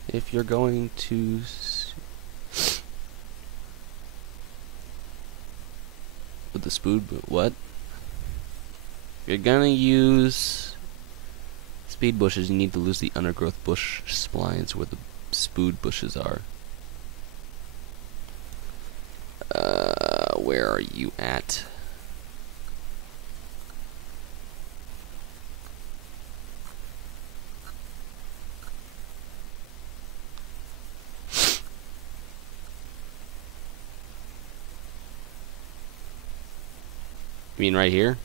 If you're going to... the speed, but what? If you're gonna use speed bushes, you need to lose the undergrowth bush splines where the spood bushes are. Where are you at? You mean right here?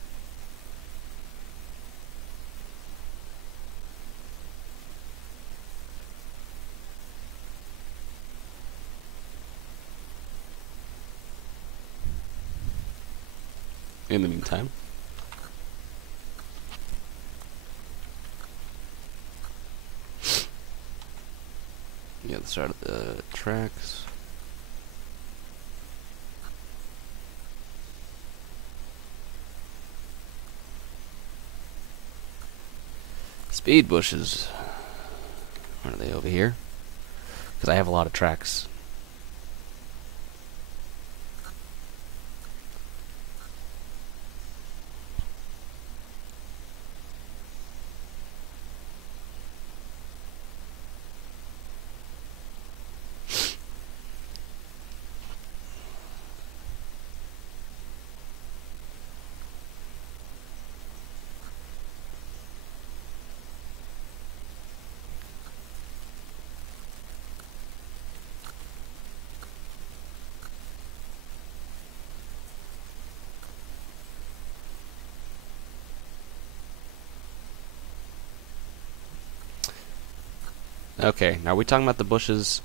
In the meantime. Yeah, the start of the tracks. Speed bushes. Where are they? Over here? Because I have a lot of tracks. Okay, now we're talking about the bushes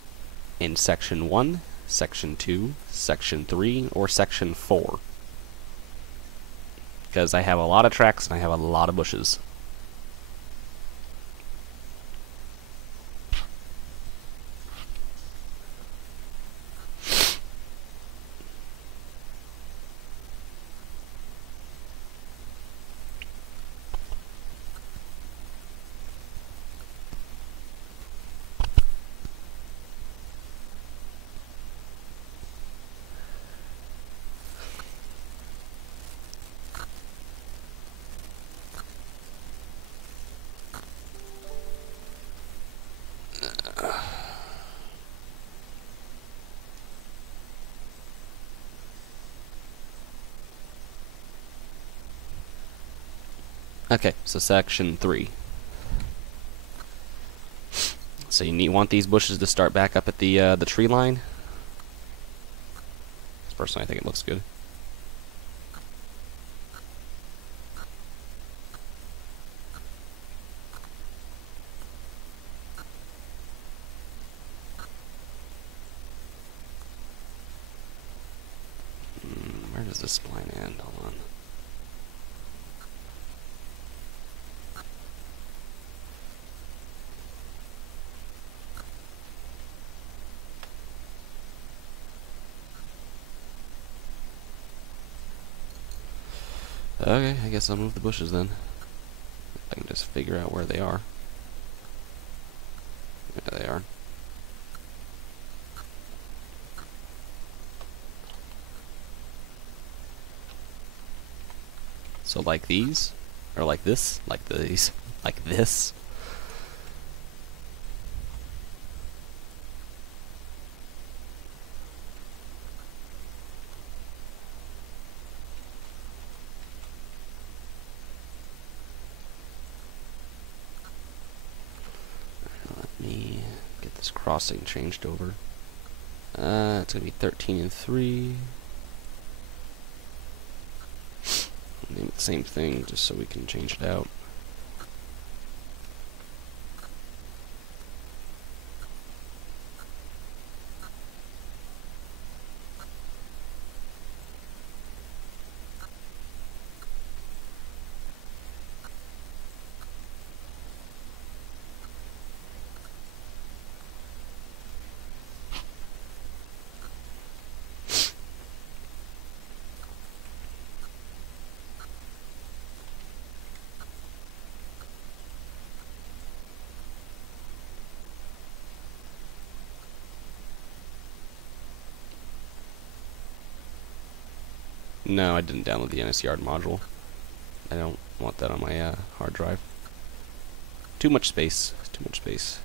in section 1, section 2, section 3, or section 4. Because I have a lot of tracks and I have a lot of bushes. Okay, so section 3. So you want these bushes to start back up at the tree line. Personally, I think it looks good. Where does this spline end? Hold on. Okay, I guess I'll move the bushes then. If I can just figure out where they are. There they are. So like these? Or like this? Like these? Like this? Crossing changed over. It's gonna be 13 and 3. Name it the same thing just so we can change it out. No, I didn't download the NSYard module. I don't want that on my hard drive. Too much space. Too much space.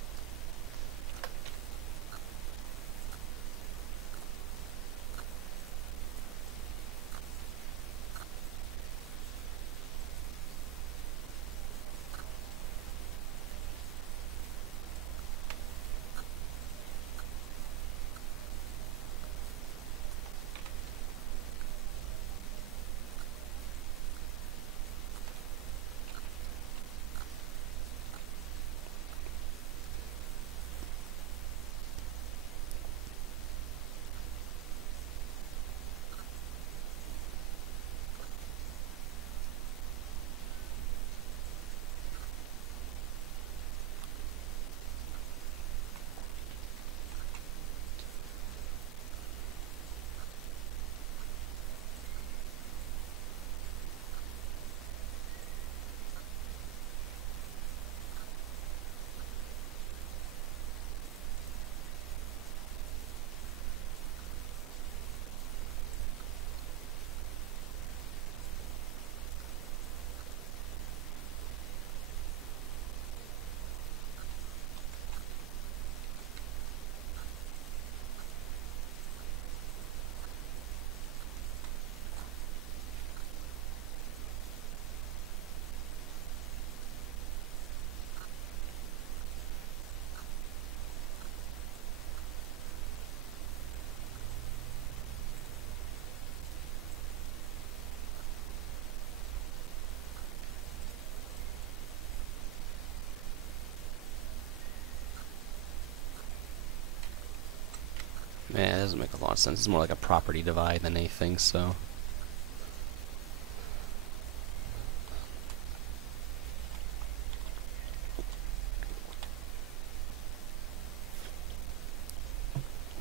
Yeah, it doesn't make a lot of sense. It's more like a property divide than anything, so...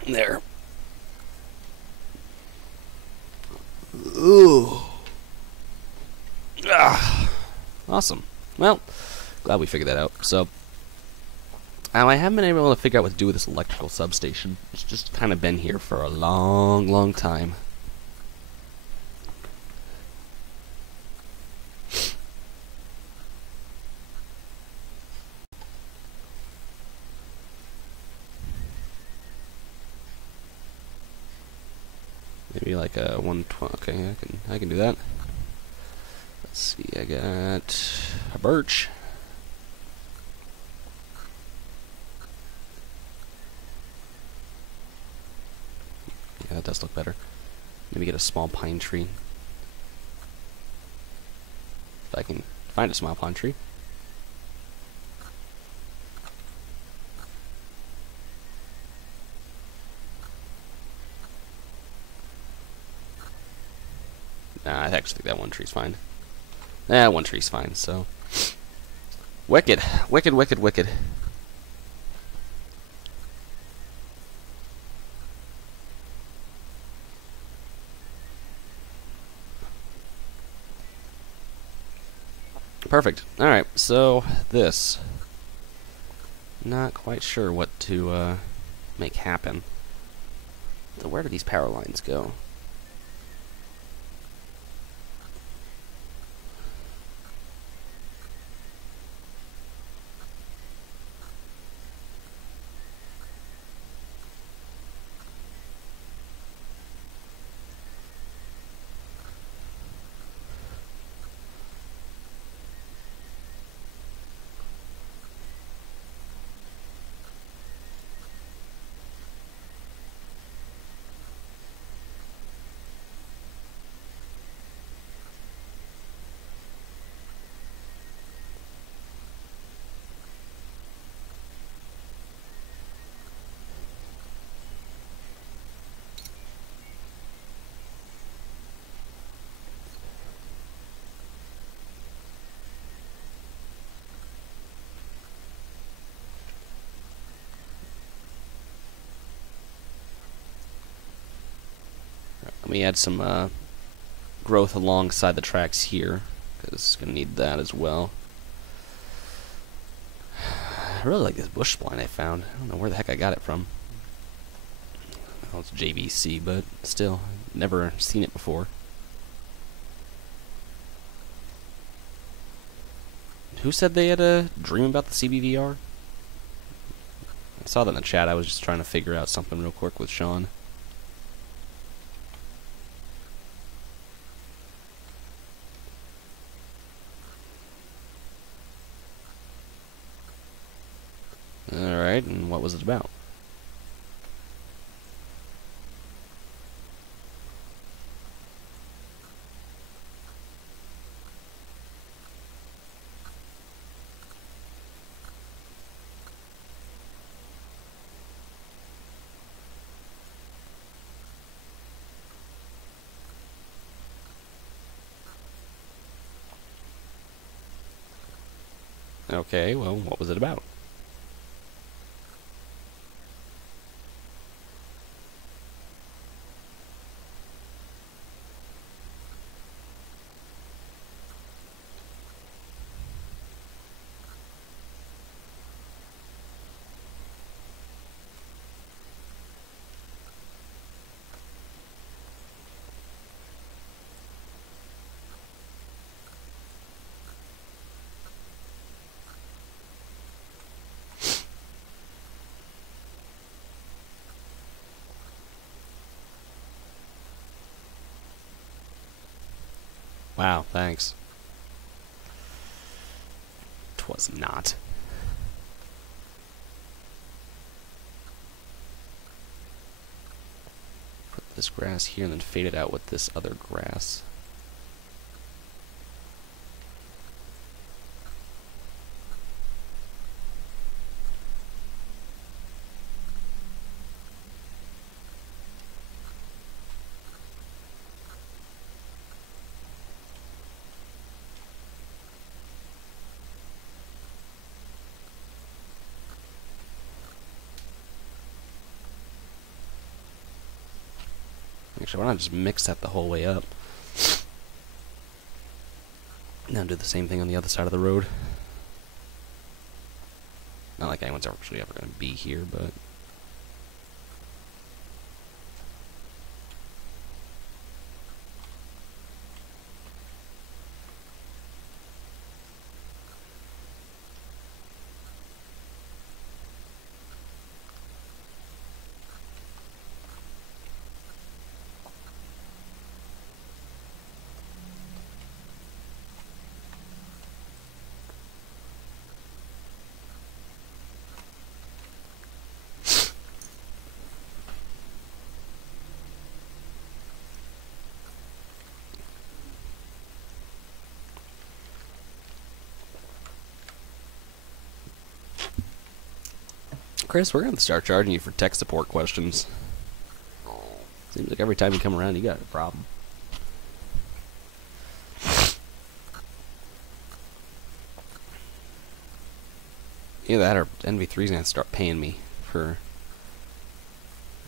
There. Ooh. Ah. Awesome. Well, glad we figured that out. So, I haven't been able to figure out what to do with this electrical substation. It's just kind of been here for a long, long time. Maybe like a 120. Okay, I can do that. Let's see. I got a birch. Yeah, that does look better. Maybe get a small pine tree. If I can find a small pine tree. Nah, I actually think that one tree's fine. Yeah, one tree's fine, so... Wicked. Wicked, wicked, wicked. Perfect. Alright, so this. Not quite sure what to make happen. So where do these power lines go? Let me add some growth alongside the tracks here, because it's going to need that as well. I really like this bush spline I found. I don't know where the heck I got it from. Well, it's JVC, but still, never seen it before. Who said they had a dream about the CBVR? I saw that in the chat. I was just trying to figure out something real quick with Sean. Alright, and what was it about? Okay, well, what was it about? Wow, thanks. 'Twas not. Put this grass here and then fade it out with this other grass. Actually, why not just mix that the whole way up? Now do the same thing on the other side of the road. Not like anyone's actually ever going to be here, but... Chris, we're going to start charging you for tech support questions. Seems like every time you come around, you got a problem. Either that or NV3's going to start paying me for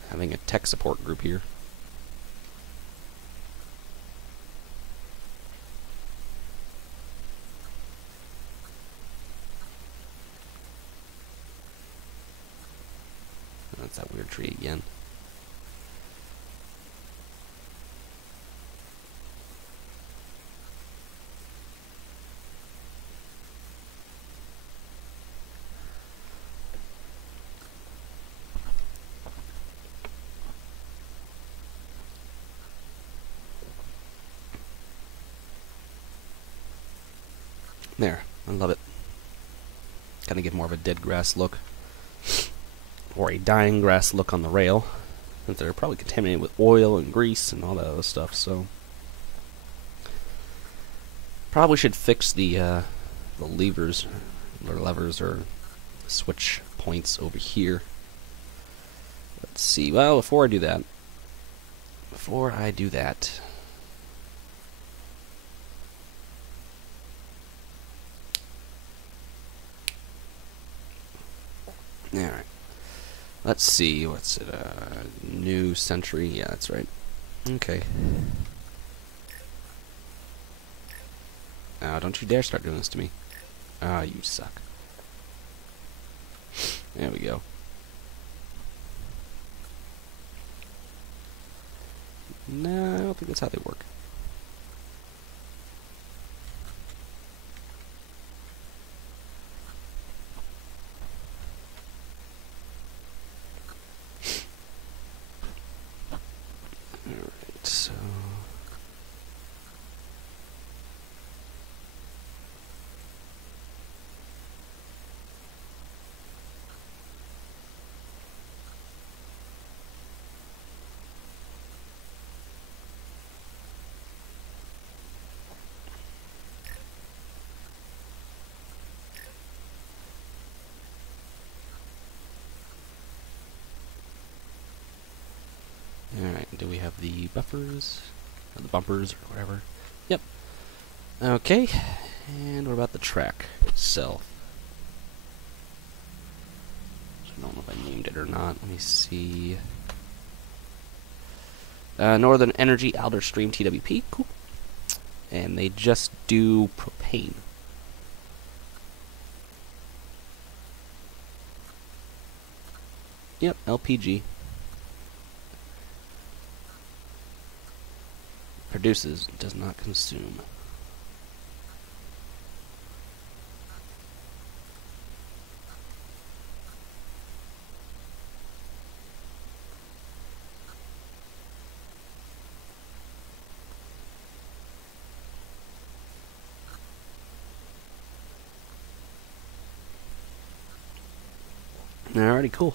having a tech support group here. That's that weird tree again. There, I love it. Kind of give more of a dead grass look. Or a dying grass look on the rail. Since they're probably contaminated with oil and grease and all that other stuff, so... Probably should fix the levers, or switch points over here. Let's see, well, before I do that... Alright. Let's see, what's it, New Century? Yeah, that's right. Okay. Don't you dare start doing this to me. Ah, you suck. There we go. No, I don't think that's how they work. Alright, do we have the buffers? Or the bumpers, or whatever? Yep. Okay, and what about the track itself? I don't know if I named it or not. Let me see. Northern Energy Alder Stream TWP. Cool. And they just do propane. Yep, LPG. Produces, does not consume. Alrighty, cool.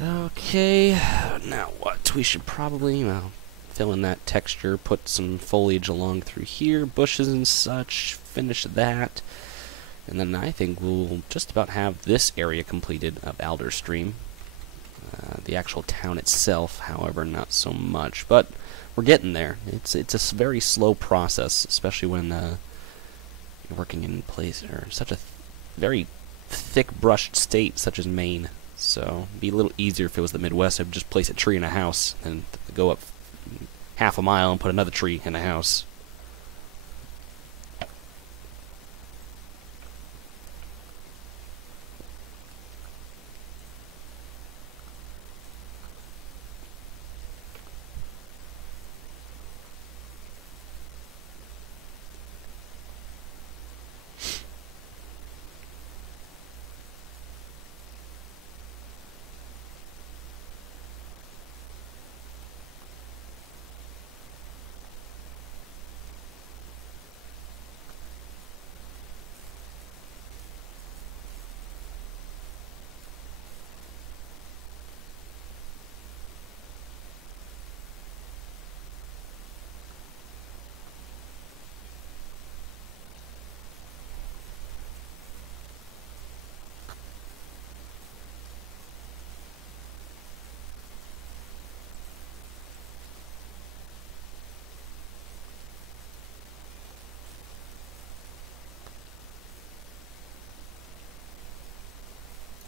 Okay, now what? We should probably, well, fill in that texture, put some foliage along through here, bushes and such, finish that, and then I think we'll just about have this area completed of Alder Stream. The actual town itself, however, not so much, but we're getting there. It's a very slow process, especially when you're working in place or such a very thick brushed state such as Maine. So it'd be a little easier if it was the Midwest. I'd just place a tree in a house and go up half a mile and put another tree in a house.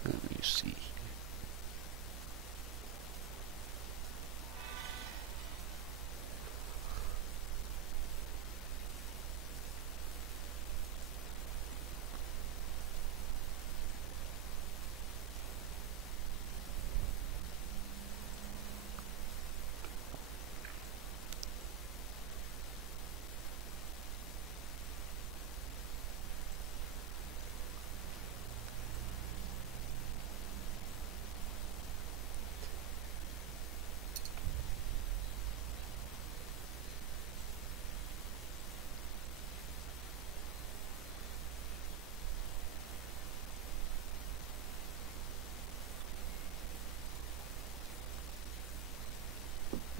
Let me see.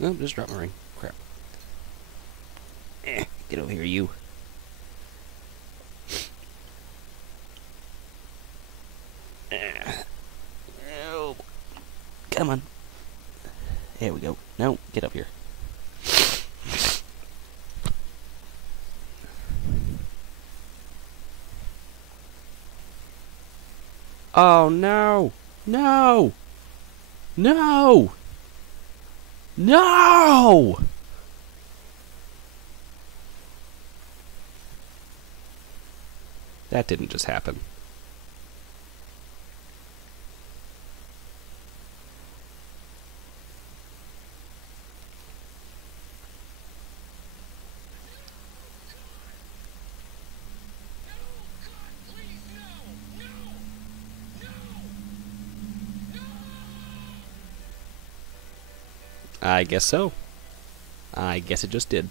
Oh, just dropped my ring. Crap. Get over here, you. Oh. Come on. There we go. No, get up here. Oh, no. No. No. No! That didn't just happen. I guess so. I guess it just did.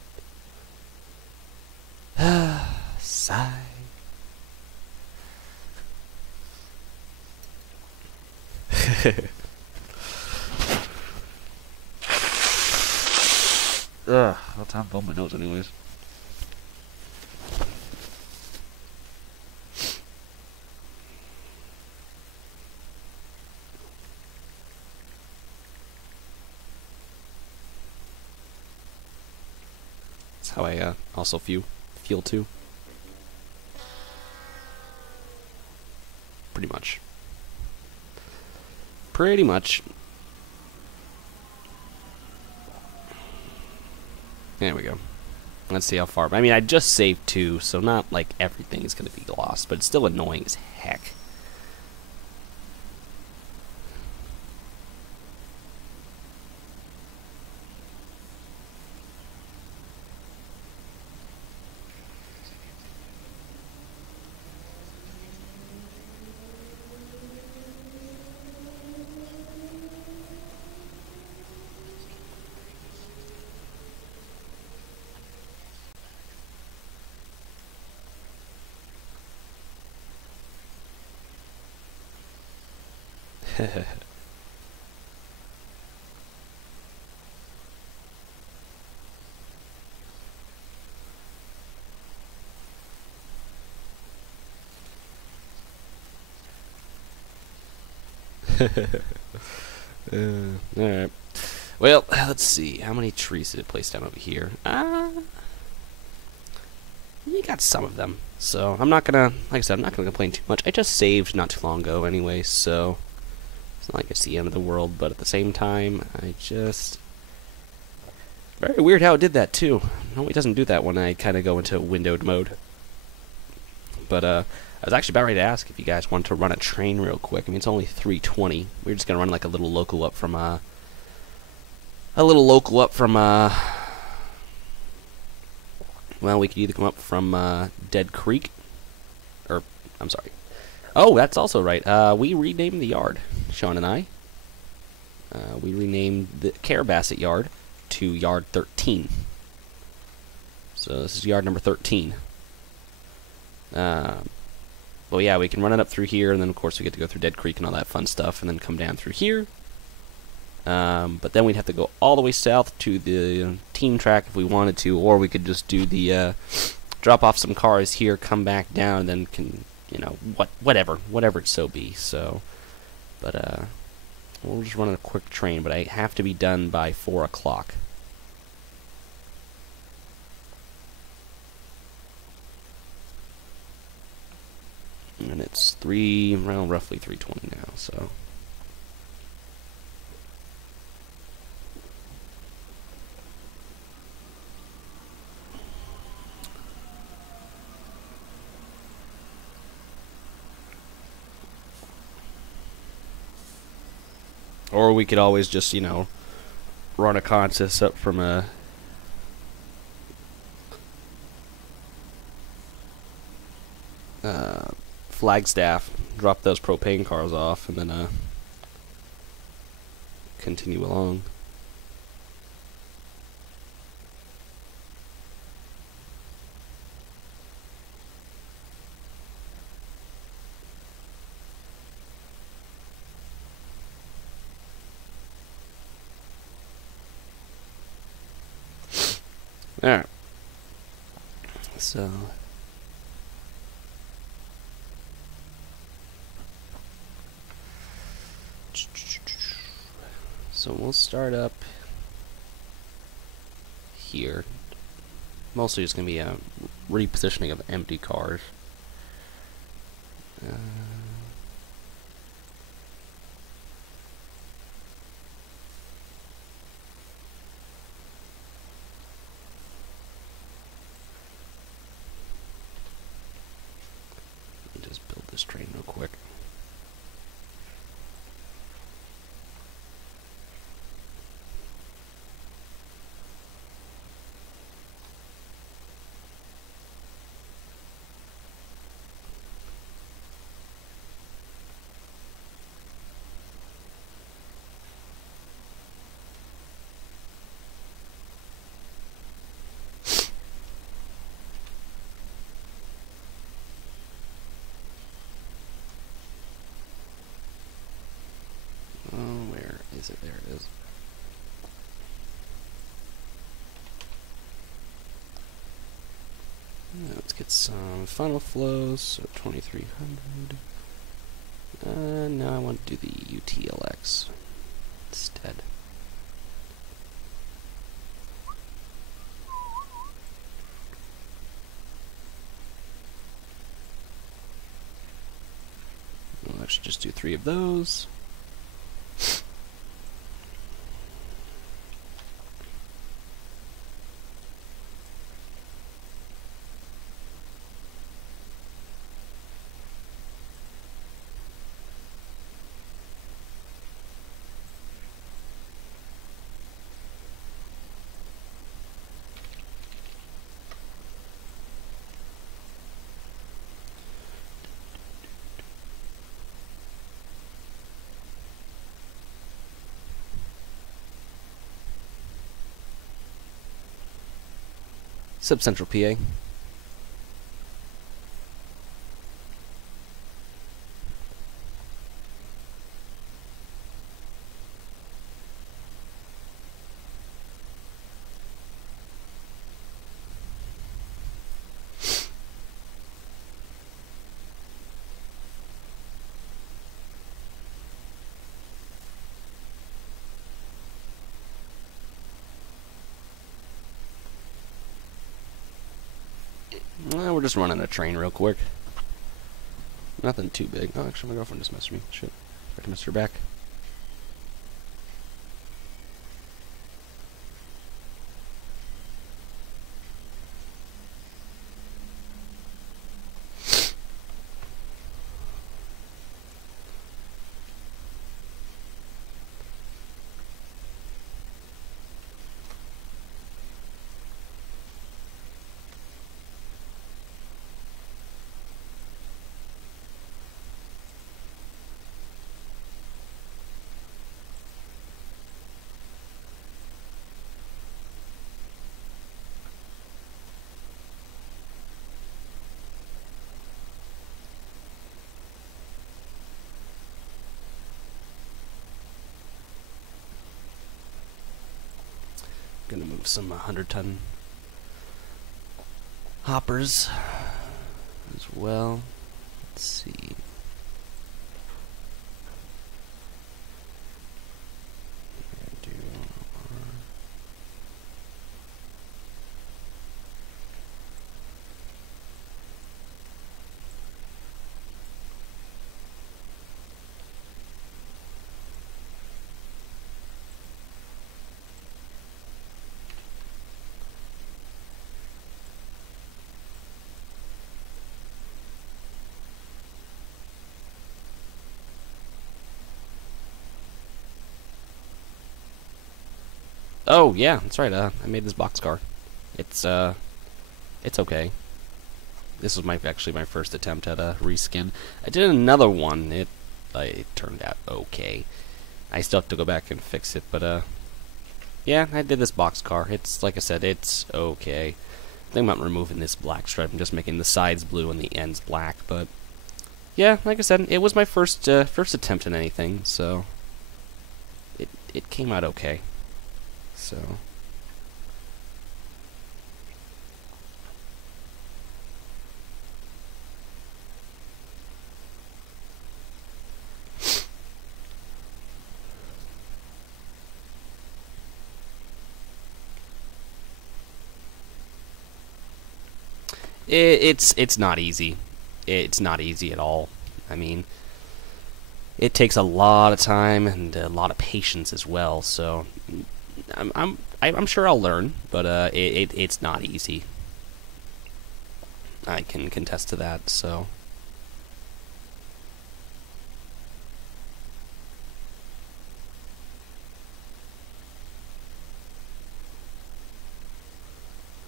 Sigh. Ugh, all time on my nose anyways. how I also feel too. Pretty much. Pretty much. There we go. Let's see how far. I mean, I just saved 2, so not like everything is going to be lost, but it's still annoying as heck. Alright. Well, let's see. How many trees did it place down over here? You got some of them. So, I'm not gonna, like I said, I'm not gonna complain too much. I just saved not too long ago anyway, so it's not like it's the end of the world, but at the same time, I just... Very weird how it did that, too. No, it doesn't do that when I kind of go into windowed mode. But, I was actually about ready to ask if you guys want to run a train real quick. I mean, it's only 3:20. We're just gonna run like a little local up from, well, we could either come up from, Dead Creek, or, I'm sorry. Oh, that's also right. We renamed the yard, Sean and I. We renamed the Carrabassett yard to Yard 13. So this is yard number 13. Well, yeah, we can run it up through here, and then, of course, we get to go through Dead Creek and all that fun stuff, and then come down through here. But then we'd have to go all the way south to the team track if we wanted to, or we could just do the, drop off some cars here, come back down, and then can, you know, whatever it so be, so, but, we'll just run a quick train, but I have to be done by 4 o'clock. And it's roughly 3:20 now, so. Or we could always just, you know, run a contest up from a... Flagstaff, drop those propane cars off, and then continue along. Alright. So... So we'll start up here. Mostly just going to be a repositioning of empty cars. Let me just build this train real quick. There it is. Now let's get some funnel flows, so 2300. Now I want to do the UTLX instead. should just do 3 of those. Sub-Central PA. We're just running a train real quick. Nothing too big. Oh, actually, my girlfriend just messaged me. Shit. I missed her back. Gonna move some 100-ton hoppers as well. Let's see. Oh yeah, that's right. I made this boxcar. It's okay. This was actually my first attempt at a reskin. I did another one. It turned out okay. I still have to go back and fix it, but yeah, I did this boxcar. It's like I said, it's okay. I think I'm not removing this black stripe. I'm just making the sides blue and the ends black. But yeah, like I said, it was my first attempt at anything, so it came out okay. So it's not easy. It's not easy at all. I mean, it takes a lot of time and a lot of patience as well. So I'm sure I'll learn, but it's not easy. I can contest to that. So.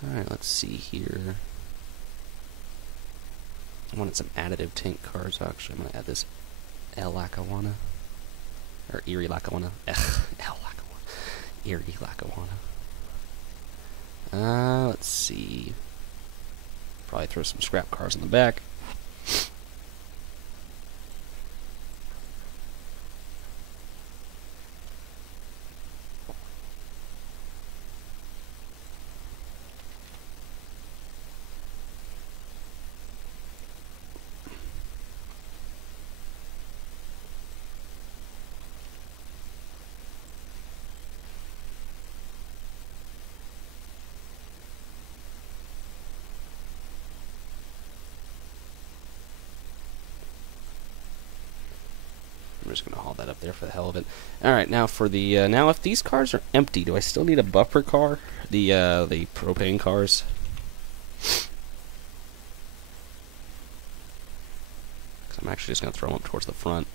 Alright, let's see here. I wanted some additive tank cars, actually. I'm going to add this L Lackawanna. Or Erie Lackawanna. L Lackawanna. Erie Lackawanna. Let's see. Probably throw some scrap cars in the back. I'm just going to haul that up there for the hell of it. Alright, now for the, now if these cars are empty, do I still need a buffer car? The propane cars? I'm actually just going to throw them up towards the front.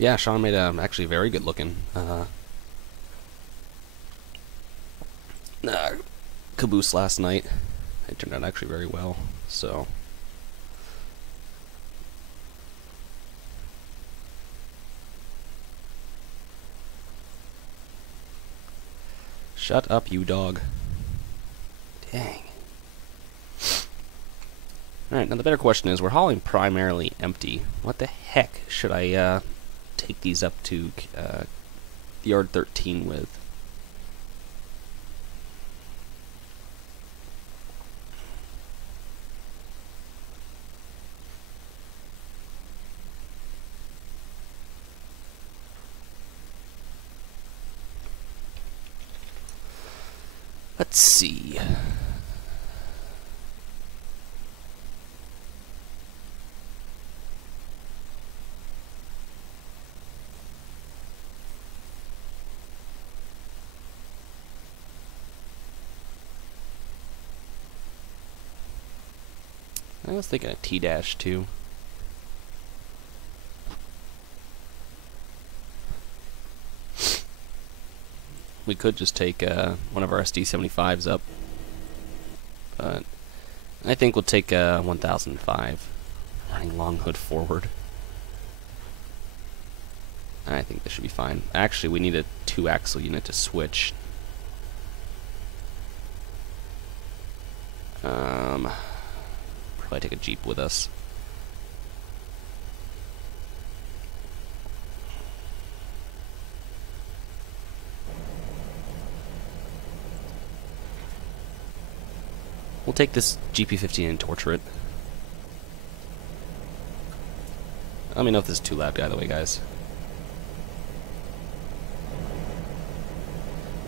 Yeah, Sean made actually very good looking caboose last night. It turned out actually very well. So shut up, you dog. Dang. Alright, now the better question is, we're hauling primarily empty. What the heck should I take these up to yard 13 with? Let's see. I was thinking a T-2. We could just take one of our SD75s up, but I think we'll take 1005, running long hood forward. I think this should be fine. Actually, we need a 2-axle unit to switch. Probably take a Jeep with us. We'll take this GP15 and torture it. Let me know if this is too loud, by the way, guys.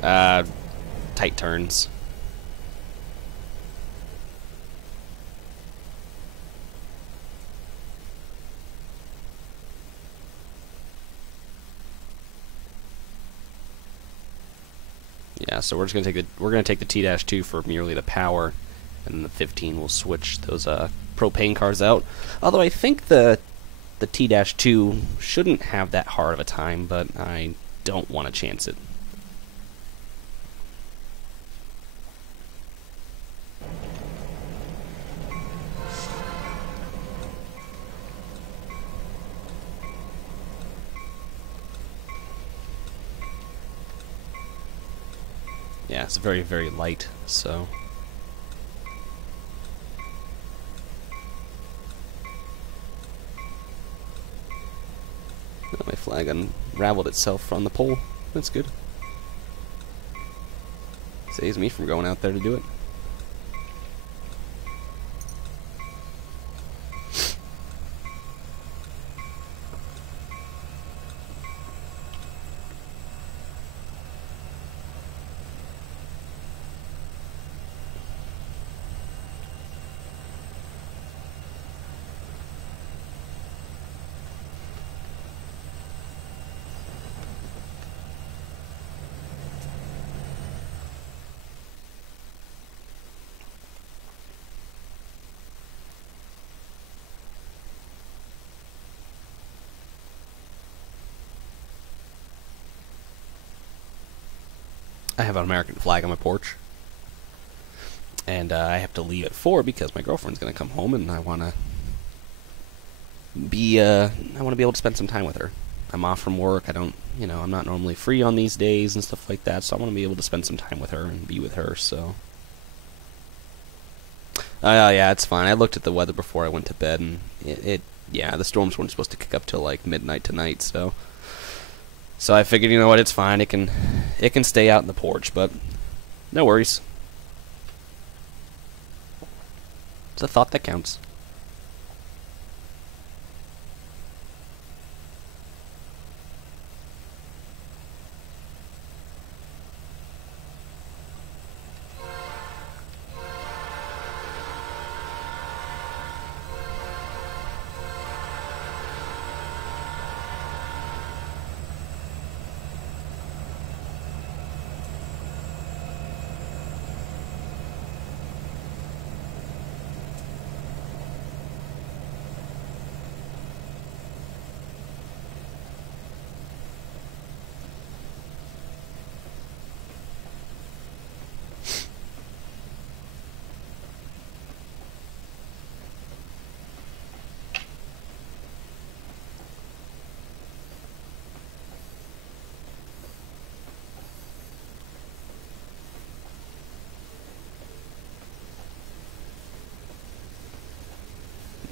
Tight turns. Yeah, so we're just gonna take the T-2 for merely the power, and then the 15 will switch those propane cars out. Although I think the T-2 shouldn't have that hard of a time, but I don't want to chance it. Yeah, it's very, very light, so... Oh, my flag unraveled itself from the pole. That's good. Saves me from going out there to do it. I have an American flag on my porch, and I have to leave at 4 because my girlfriend's gonna come home, and I wanna be able to spend some time with her. I'm off from work. I don't, you know, I'm not normally free on these days and stuff like that, so I want to be able to spend some time with her and be with her. So, yeah, it's fine. I looked at the weather before I went to bed, and yeah, the storms weren't supposed to kick up till like midnight tonight, so So I figured, you know what, it's fine. It can stay out in the porch, but no worries. It's a thought that counts.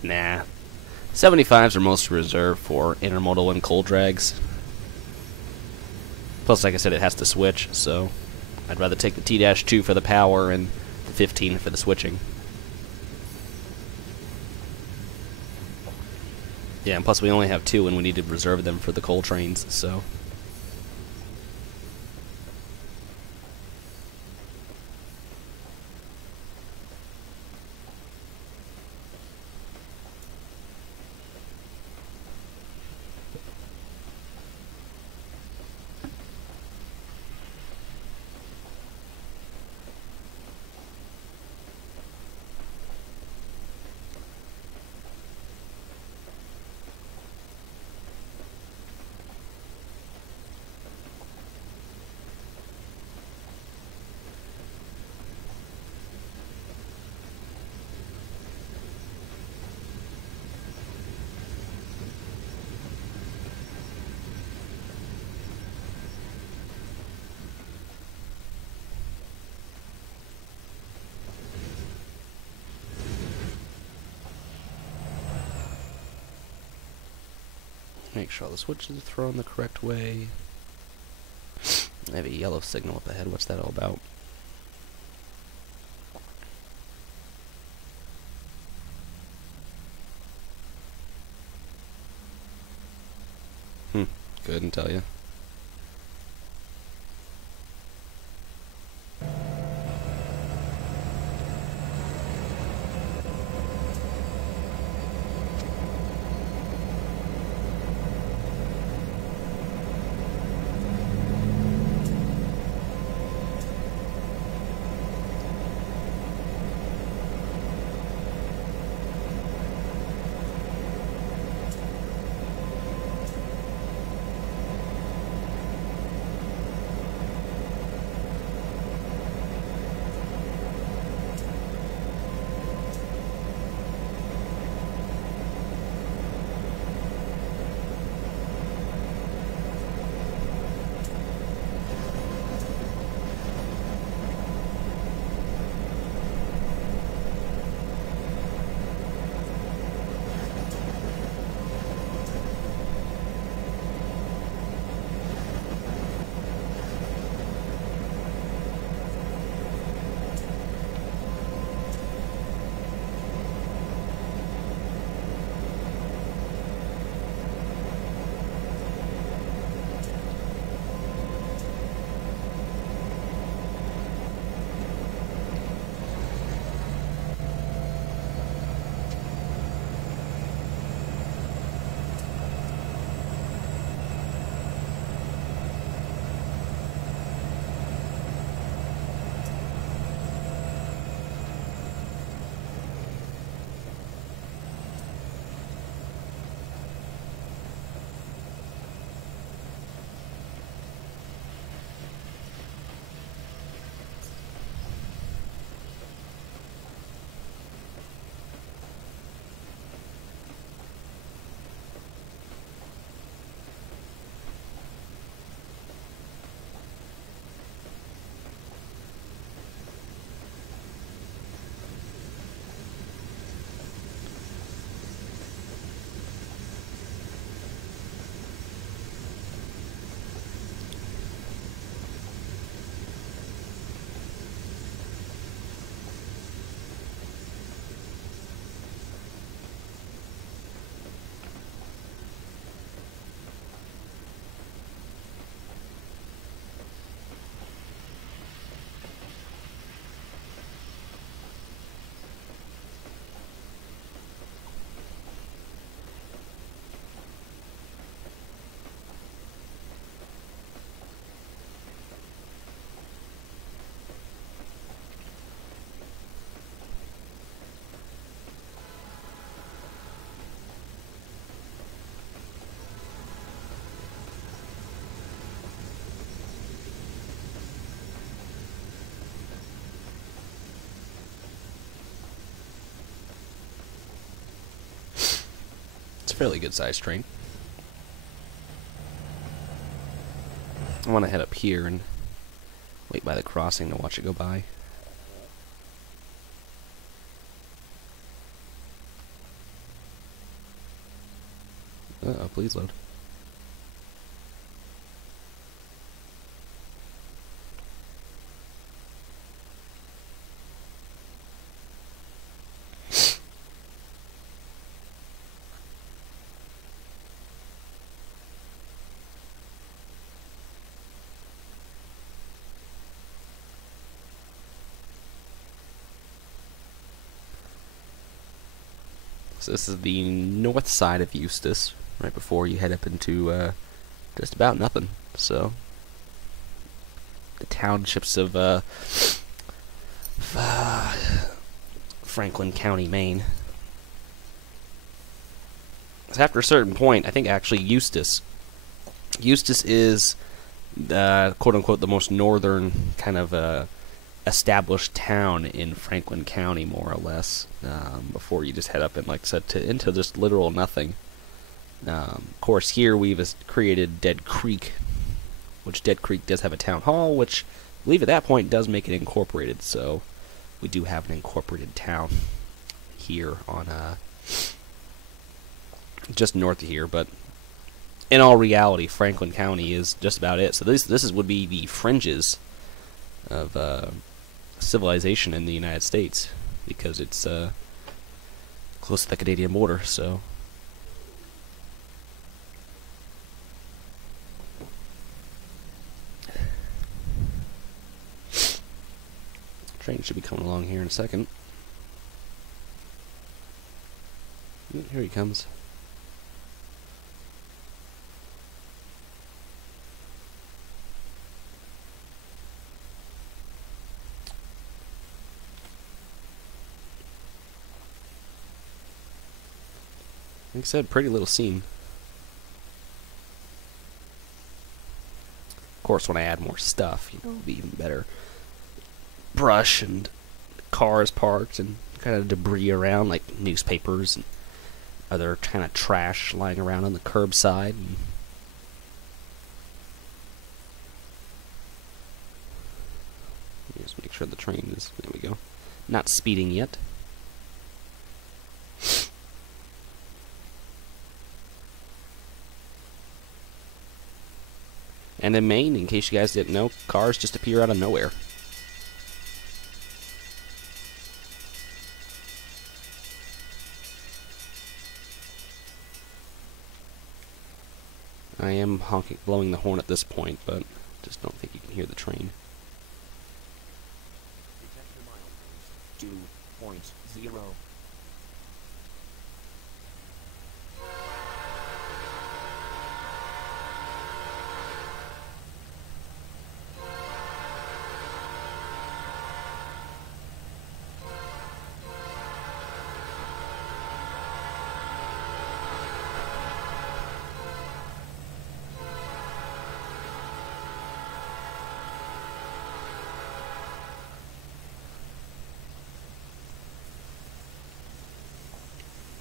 Nah. 75s are mostly reserved for intermodal and coal drags. Plus, like I said, it has to switch, so I'd rather take the T-2 for the power and the 15 for the switching. Yeah, and plus we only have 2 and we need to reserve them for the coal trains, so... Make sure all the switches are thrown the correct way. I have a yellow signal up ahead. What's that all about? Couldn't tell you. fairly good sized train. I want to head up here and wait by the crossing to watch it go by. Uh-oh, please load. So this is the north side of Eustis, right before you head up into just about nothing. So the townships of Franklin County, Maine. So after a certain point, I think actually Eustis is quote unquote the most northern kind of established town in Franklin County, more or less, before you just head up and, like I said, into just literal nothing. Of course, here we've created Dead Creek, which Dead Creek does have a town hall, which I believe at that point does make it incorporated, so we do have an incorporated town here on just north of here, but in all reality, Franklin County is just about it. So this would be the fringes of civilization in the United States, because it's close to the Canadian border. So train should be coming along here in a second. Here he comes. Like I said, pretty little scene. Of course, when I add more stuff, it'll be even better. Brush and cars parked and kind of debris around, like newspapers and other kind of trash lying around on the curbside. And just make sure the train is, there we go, not speeding yet. And in Maine, in case you guys didn't know, cars just appear out of nowhere. I am blowing the horn at this point, but just don't think you can hear the train. Detector milepost 2.0.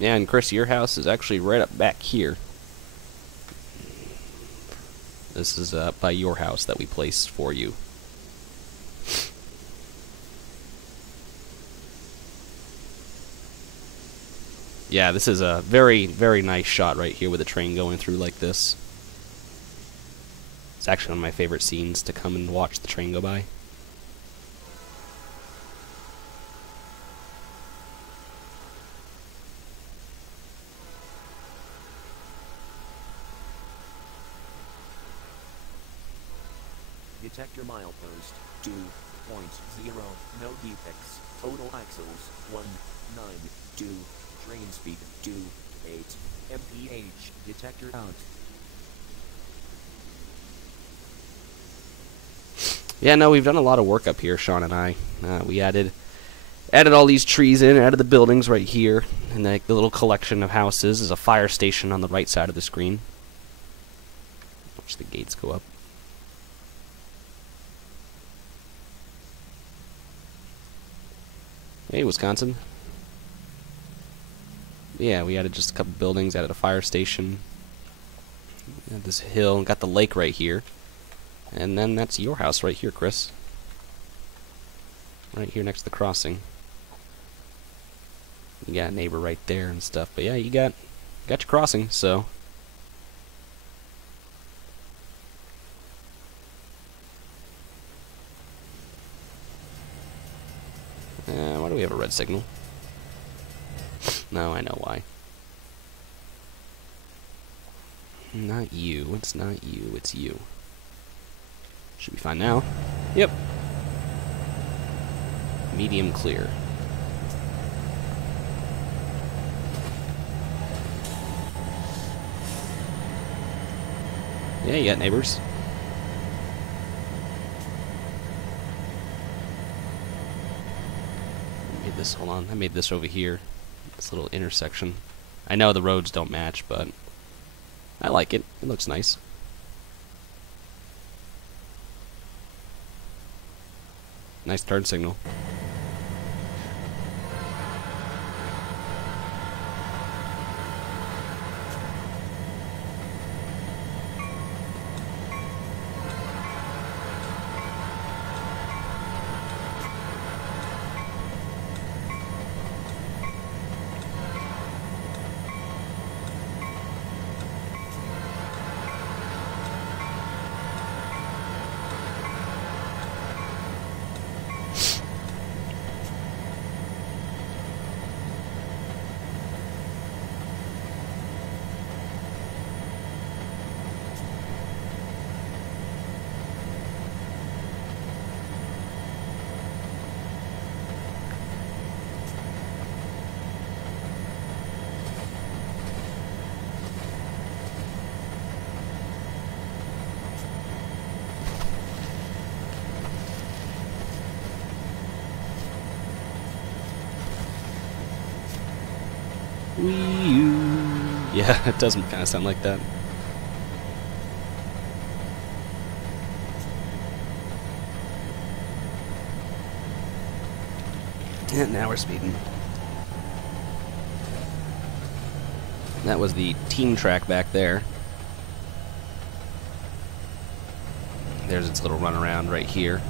Yeah, and Chris, your house is actually right up back here. This is up by your house that we placed for you. Yeah, this is a very, very nice shot right here with the train going through like this. It's actually one of my favorite scenes to come and watch the train go by. Detector milepost 2.0. No defects. Total axles 192. Train speed 28 mph. Detector out. Yeah, no, we've done a lot of work up here, Sean and I. We added all these trees in, added the buildings right here, and the little collection of houses. There's a fire station on the right side of the screen. Watch the gates go up. Hey, Wisconsin. Yeah, we added just a couple buildings, added a fire station. Added this hill, got the lake right here. And then that's your house right here, Chris. Right here next to the crossing. You got a neighbor right there and stuff. But yeah, you got your crossing, so. Why do we have a red signal? No, I know why. Not you. It's not you. It's you. Should be fine now. Yep. Medium clear. Yeah, you got neighbors. Hold on, I made this over here. This little intersection. I know the roads don't match, but I like it. It looks nice. Nice turn signal. Yeah, it does kind of sound like that. And now we're speeding. That was the team track back there. There's its little runaround right here.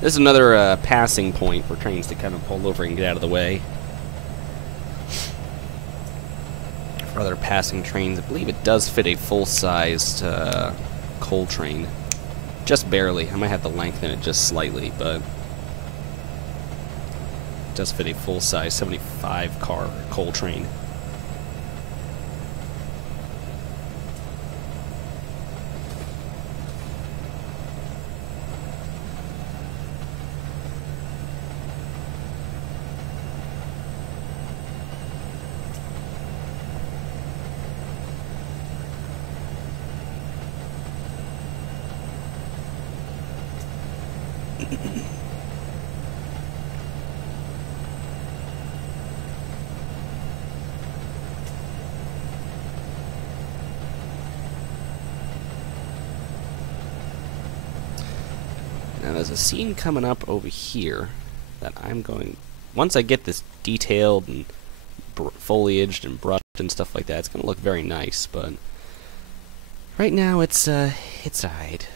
This is another passing point for trains to kind of pull over and get out of the way. For other passing trains, I believe it does fit a full-sized coal train. Just barely. I might have to lengthen it just slightly, but it does fit a full-size 75-car coal train. Now there's a scene coming up over here that I'm going... Once I get this detailed and foliaged and brushed and stuff like that, it's going to look very nice, but right now it's alright.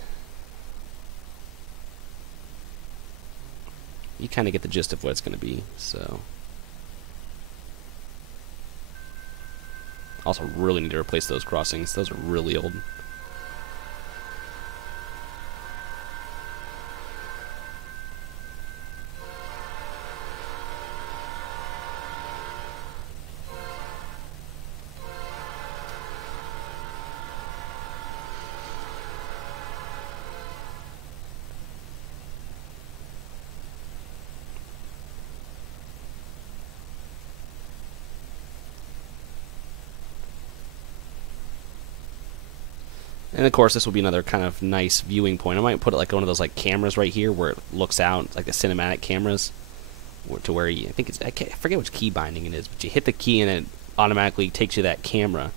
You kind of get the gist of what it's going to be, so... Also really need to replace those crossings. Those are really old. And of course, this will be another kind of nice viewing point. I might put it like one of those like cameras right here where it looks out, like the cinematic cameras, to where you, I think it's, I forget which key binding it is, but you hit the key and it automatically takes you to that camera.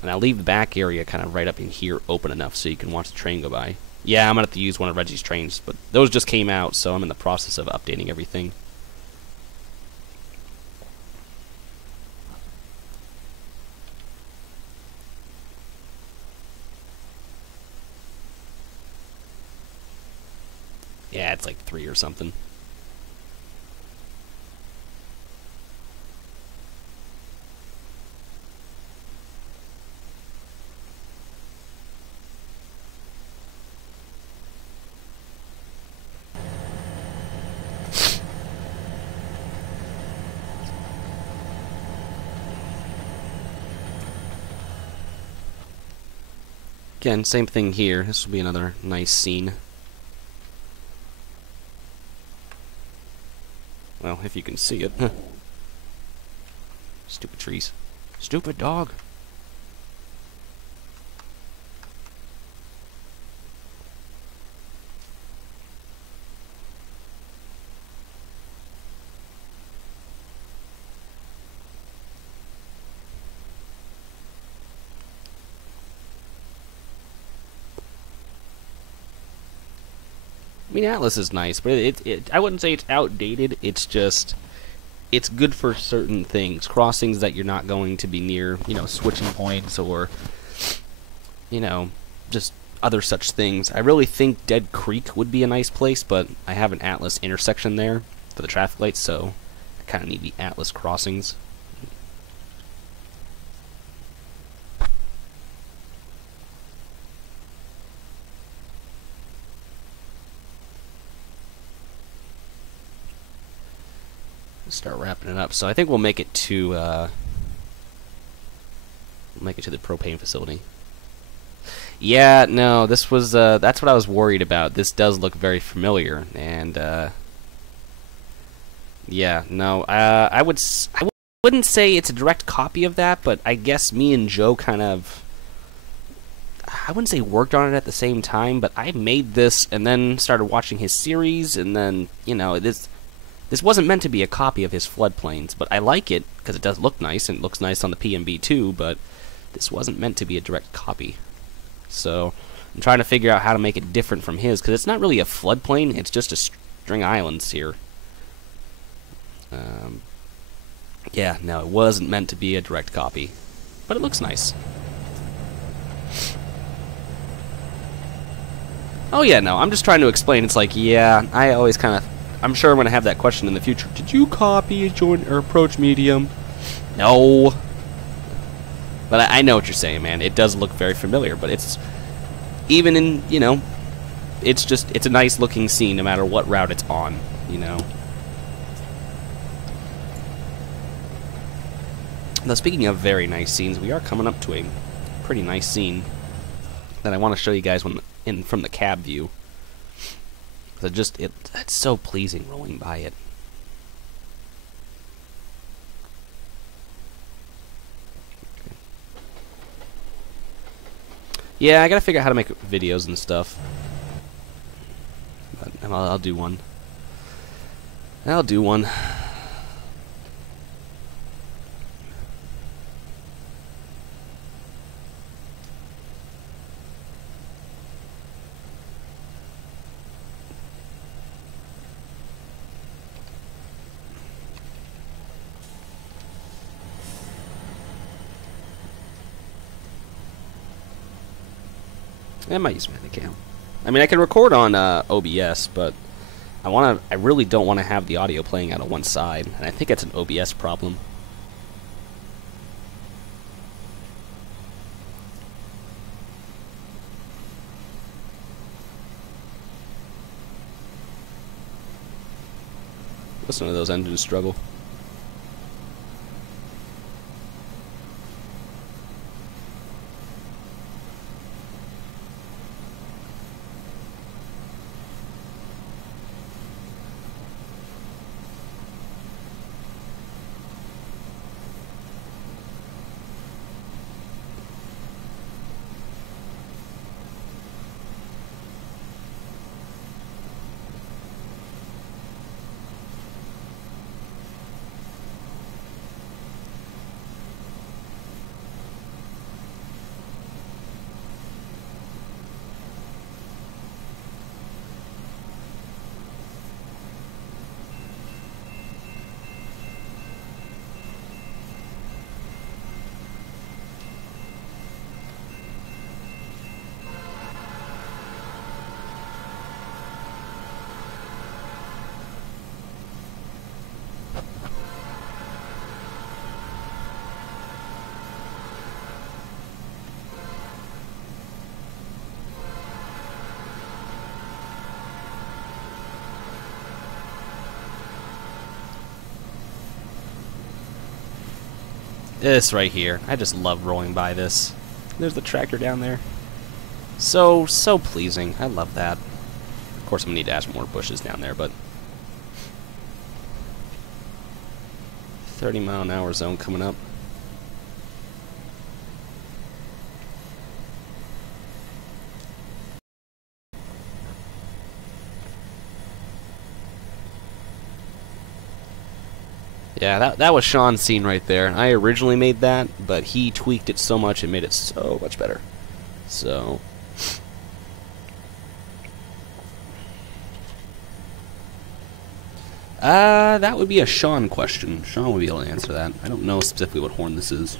And I'll leave the back area kind of right up in here open enough so you can watch the train go by. Yeah, I'm going to have to use one of Reggie's trains, but those just came out, so I'm in the process of updating everything. Yeah, it's like 3 or something. Again, same thing here. This will be another nice scene. Well, if you can see it. Stupid trees. Stupid dog. I mean, Atlas is nice, but I wouldn't say it's outdated. It's just, it's good for certain things. Crossings that you're not going to be near, you know, switching points or, you know, just other such things. I really think Dead Creek would be a nice place, but I have an Atlas intersection there for the traffic lights, so I kind of need the Atlas crossings. Start wrapping it up. So I think we'll make it to the propane facility. Yeah, no, this was that's what I was worried about. This does look very familiar, and yeah, no, I wouldn't say it's a direct copy of that, but I guess me and Joe kind of, I wouldn't say worked on it at the same time, but I made this and then started watching his series, and then, you know, this wasn't meant to be a copy of his floodplains, but I like it because it does look nice, and it looks nice on the PMB too, but this wasn't meant to be a direct copy. So I'm trying to figure out how to make it different from his, because it's not really a floodplain, it's just a string islands here. Yeah, no, it wasn't meant to be a direct copy, but it looks nice. Oh yeah, no, I'm just trying to explain. It's like, yeah, I always kind of, I'm sure I'm going to have that question in the future. Did you copy a joint or approach medium? No. But I know what you're saying, man. It does look very familiar, but it's, even in, you know, it's just, it's a nice looking scene no matter what route it's on, you know. Now, speaking of very nice scenes, we are coming up to a pretty nice scene that I want to show you guys from the cab view. So just, it's so pleasing rolling by it. Okay. Yeah, I gotta figure out how to make videos and stuff. But I'll do one. I'll do one. I might use my cam. I mean, I can record on OBS, but I really don't want to have the audio playing out of one side, and I think it's an OBS problem. Listen to those engines struggle. This right here. I just love rolling by this. There's the tractor down there. So pleasing. I love that. Of course, I'm going to need to add more bushes down there, but 30-mile-an-hour zone coming up. Yeah, that was Sean's scene right there. I originally made that, but he tweaked it so much it made it so much better. So that would be a Sean question. Sean would be able to answer that. I don't know specifically what horn this is.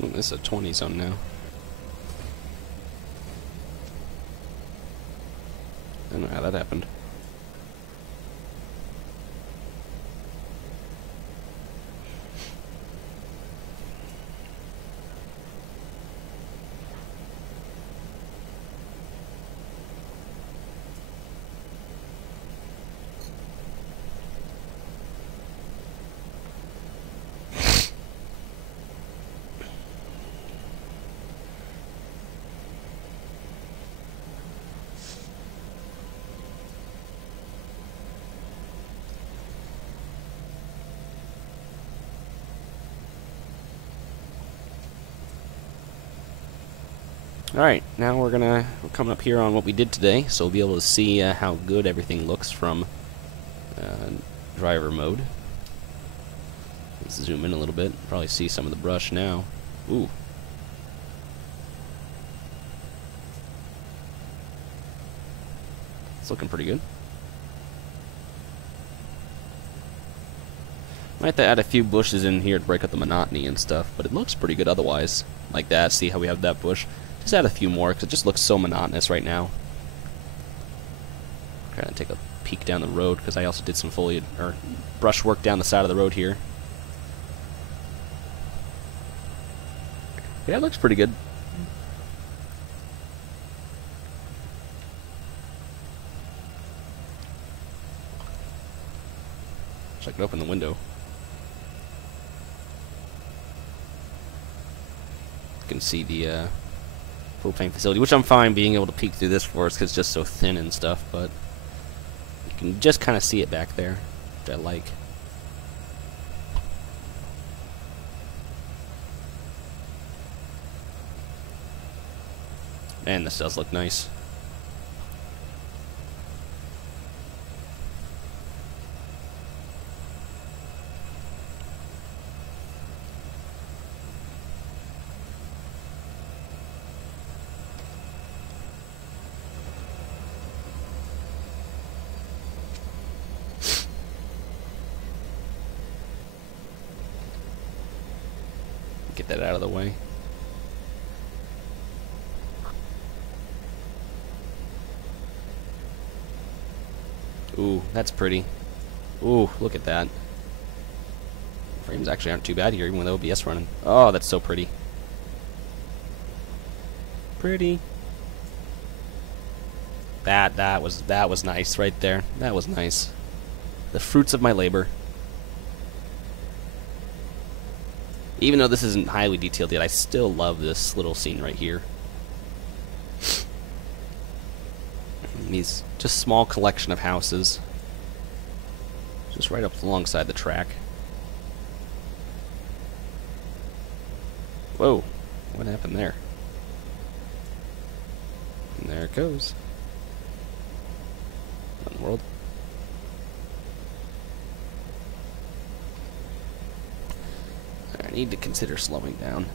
This is a 20 zone now. I don't know how that happened. Alright, now we're coming up here on what we did today, so we'll be able to see how good everything looks from driver mode. Let's zoom in a little bit, probably see some of the brush now. Ooh. It's looking pretty good. Might have to add a few bushes in here to break up the monotony and stuff, but it looks pretty good otherwise. Like that, see how we have that bush? Just add a few more, because it just looks so monotonous right now. Trying to take a peek down the road, because I also did some foliage, or brush work down the side of the road here. Yeah, it looks pretty good. Wish I could open the window. You can see the propane facility, which I'm fine being able to peek through this forest because it's just so thin and stuff, but you can just kind of see it back there, which I like. And this does look nice. Get that out of the way. Ooh, that's pretty. Ooh, look at that. Frames actually aren't too bad here, even with OBS running. Oh, that's so pretty. Pretty. That was nice right there. That was nice. The fruits of my labor. Even though this isn't highly detailed yet, I still love this little scene right here. These just small collection of houses. Just right up alongside the track. Whoa, what happened there? And there it goes. What in the world? I need to consider slowing down.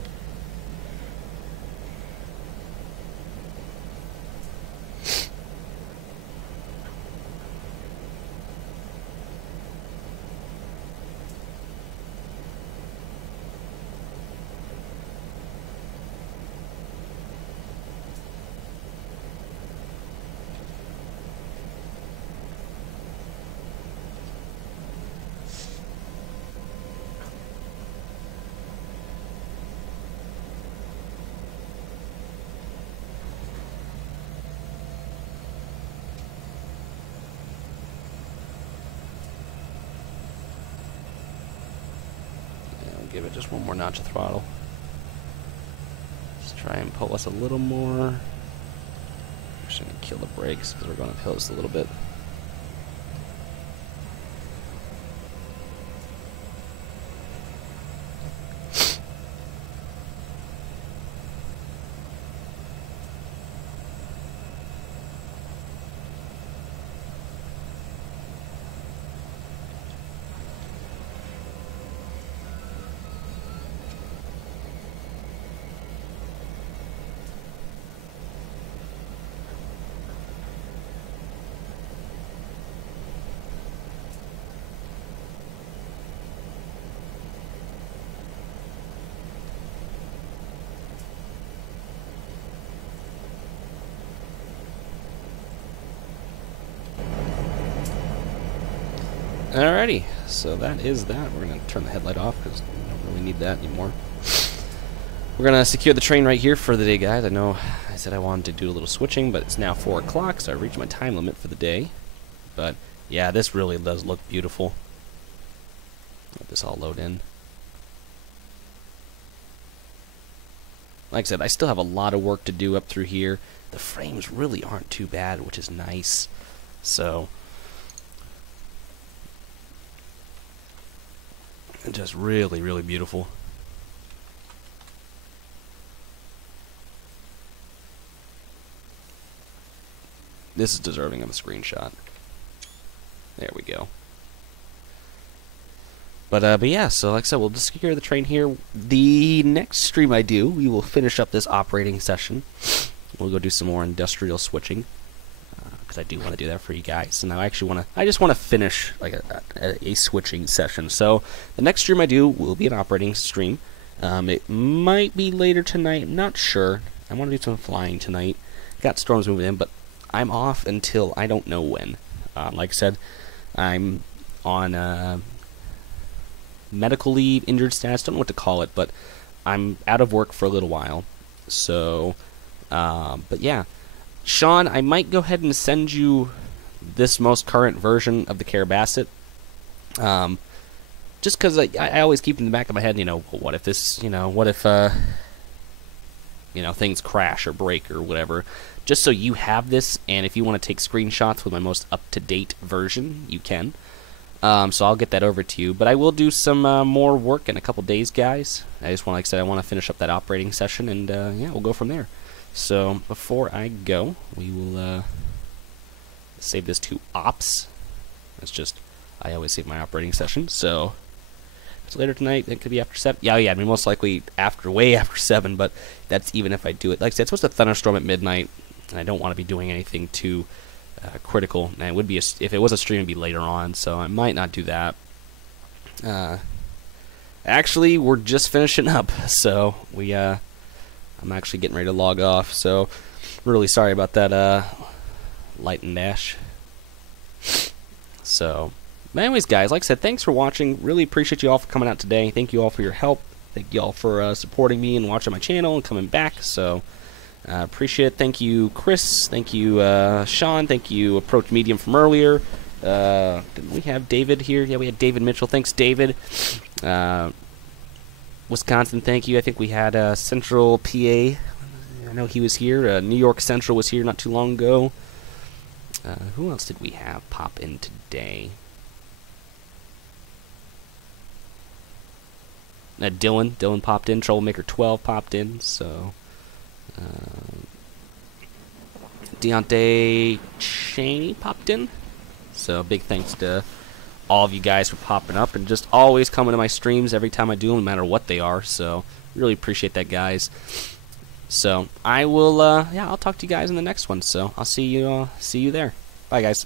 give it just one more notch of throttle. Let's try and pull us a little more. I'm just going to kill the brakes because we're going to uphill just a little bit. Alrighty, so that is that. We're going to turn the headlight off because we don't really need that anymore. We're going to secure the train right here for the day, guys. I know I said I wanted to do a little switching, but it's now 4 o'clock, so I reached my time limit for the day. But, yeah, this really does look beautiful. Let this all load in. Like I said, I still have a lot of work to do up through here. The frames really aren't too bad, which is nice. So... just really, really beautiful. This is deserving of a screenshot. There we go. But yeah, so like I said, we'll just secure the train here. The next stream I do, we will finish up this operating session. We'll go do some more industrial switching. I do want to do that for you guys, and I just want to finish like a switching session. So the next stream I do will be an operating stream. It might be later tonight. I'm not sure. I want to do some flying tonight. Got storms moving in, but I'm off until I don't know when. Like I said, I'm on medical leave, injured status. Don't know what to call it, but I'm out of work for a little while. So, but yeah. Sean, I might go ahead and send you this most current version of the Carrabassett. Just because I always keep in the back of my head, what if this, what if, things crash or break or whatever. Just so you have this, and if you want to take screenshots with my most up-to-date version, you can. So I'll get that over to you. But I will do some more work in a couple days, guys. I just want, like I said, I want to finish up that operating session, and yeah, we'll go from there. So before I go, we will save this to ops. That's just, I always save my operating session. So it's later tonight. It could be after 7. Yeah, I mean, most likely way after 7. But that's even if I do it. Like I said, it's supposed to thunderstorm at midnight, and I don't want to be doing anything too critical. And it would be if it was a stream, it'd be later on. So I might not do that. Actually, we're just finishing up, so I'm actually getting ready to log off, so really sorry about that light and dash. So, but anyways, guys, like I said, thanks for watching. Really appreciate you all for coming out today. Thank you all for your help. Thank you all for supporting me and watching my channel and coming back. So, appreciate it. Thank you, Chris. Thank you, Sean. Thank you, Approach Medium from earlier. Didn't we have David here? Yeah, we had David Mitchell. Thanks, David. Wisconsin, thank you. I think we had Central PA. I know he was here. New York Central was here not too long ago. Who else did we have pop in today? Dylan popped in. Troublemaker 12 popped in. So Deontay Cheney popped in. So big thanks to all of you guys for popping up and just always coming to my streams every time I do them, no matter what they are. So really appreciate that, guys. So I will, yeah, I'll talk to you guys in the next one. So I'll see you there. Bye, guys.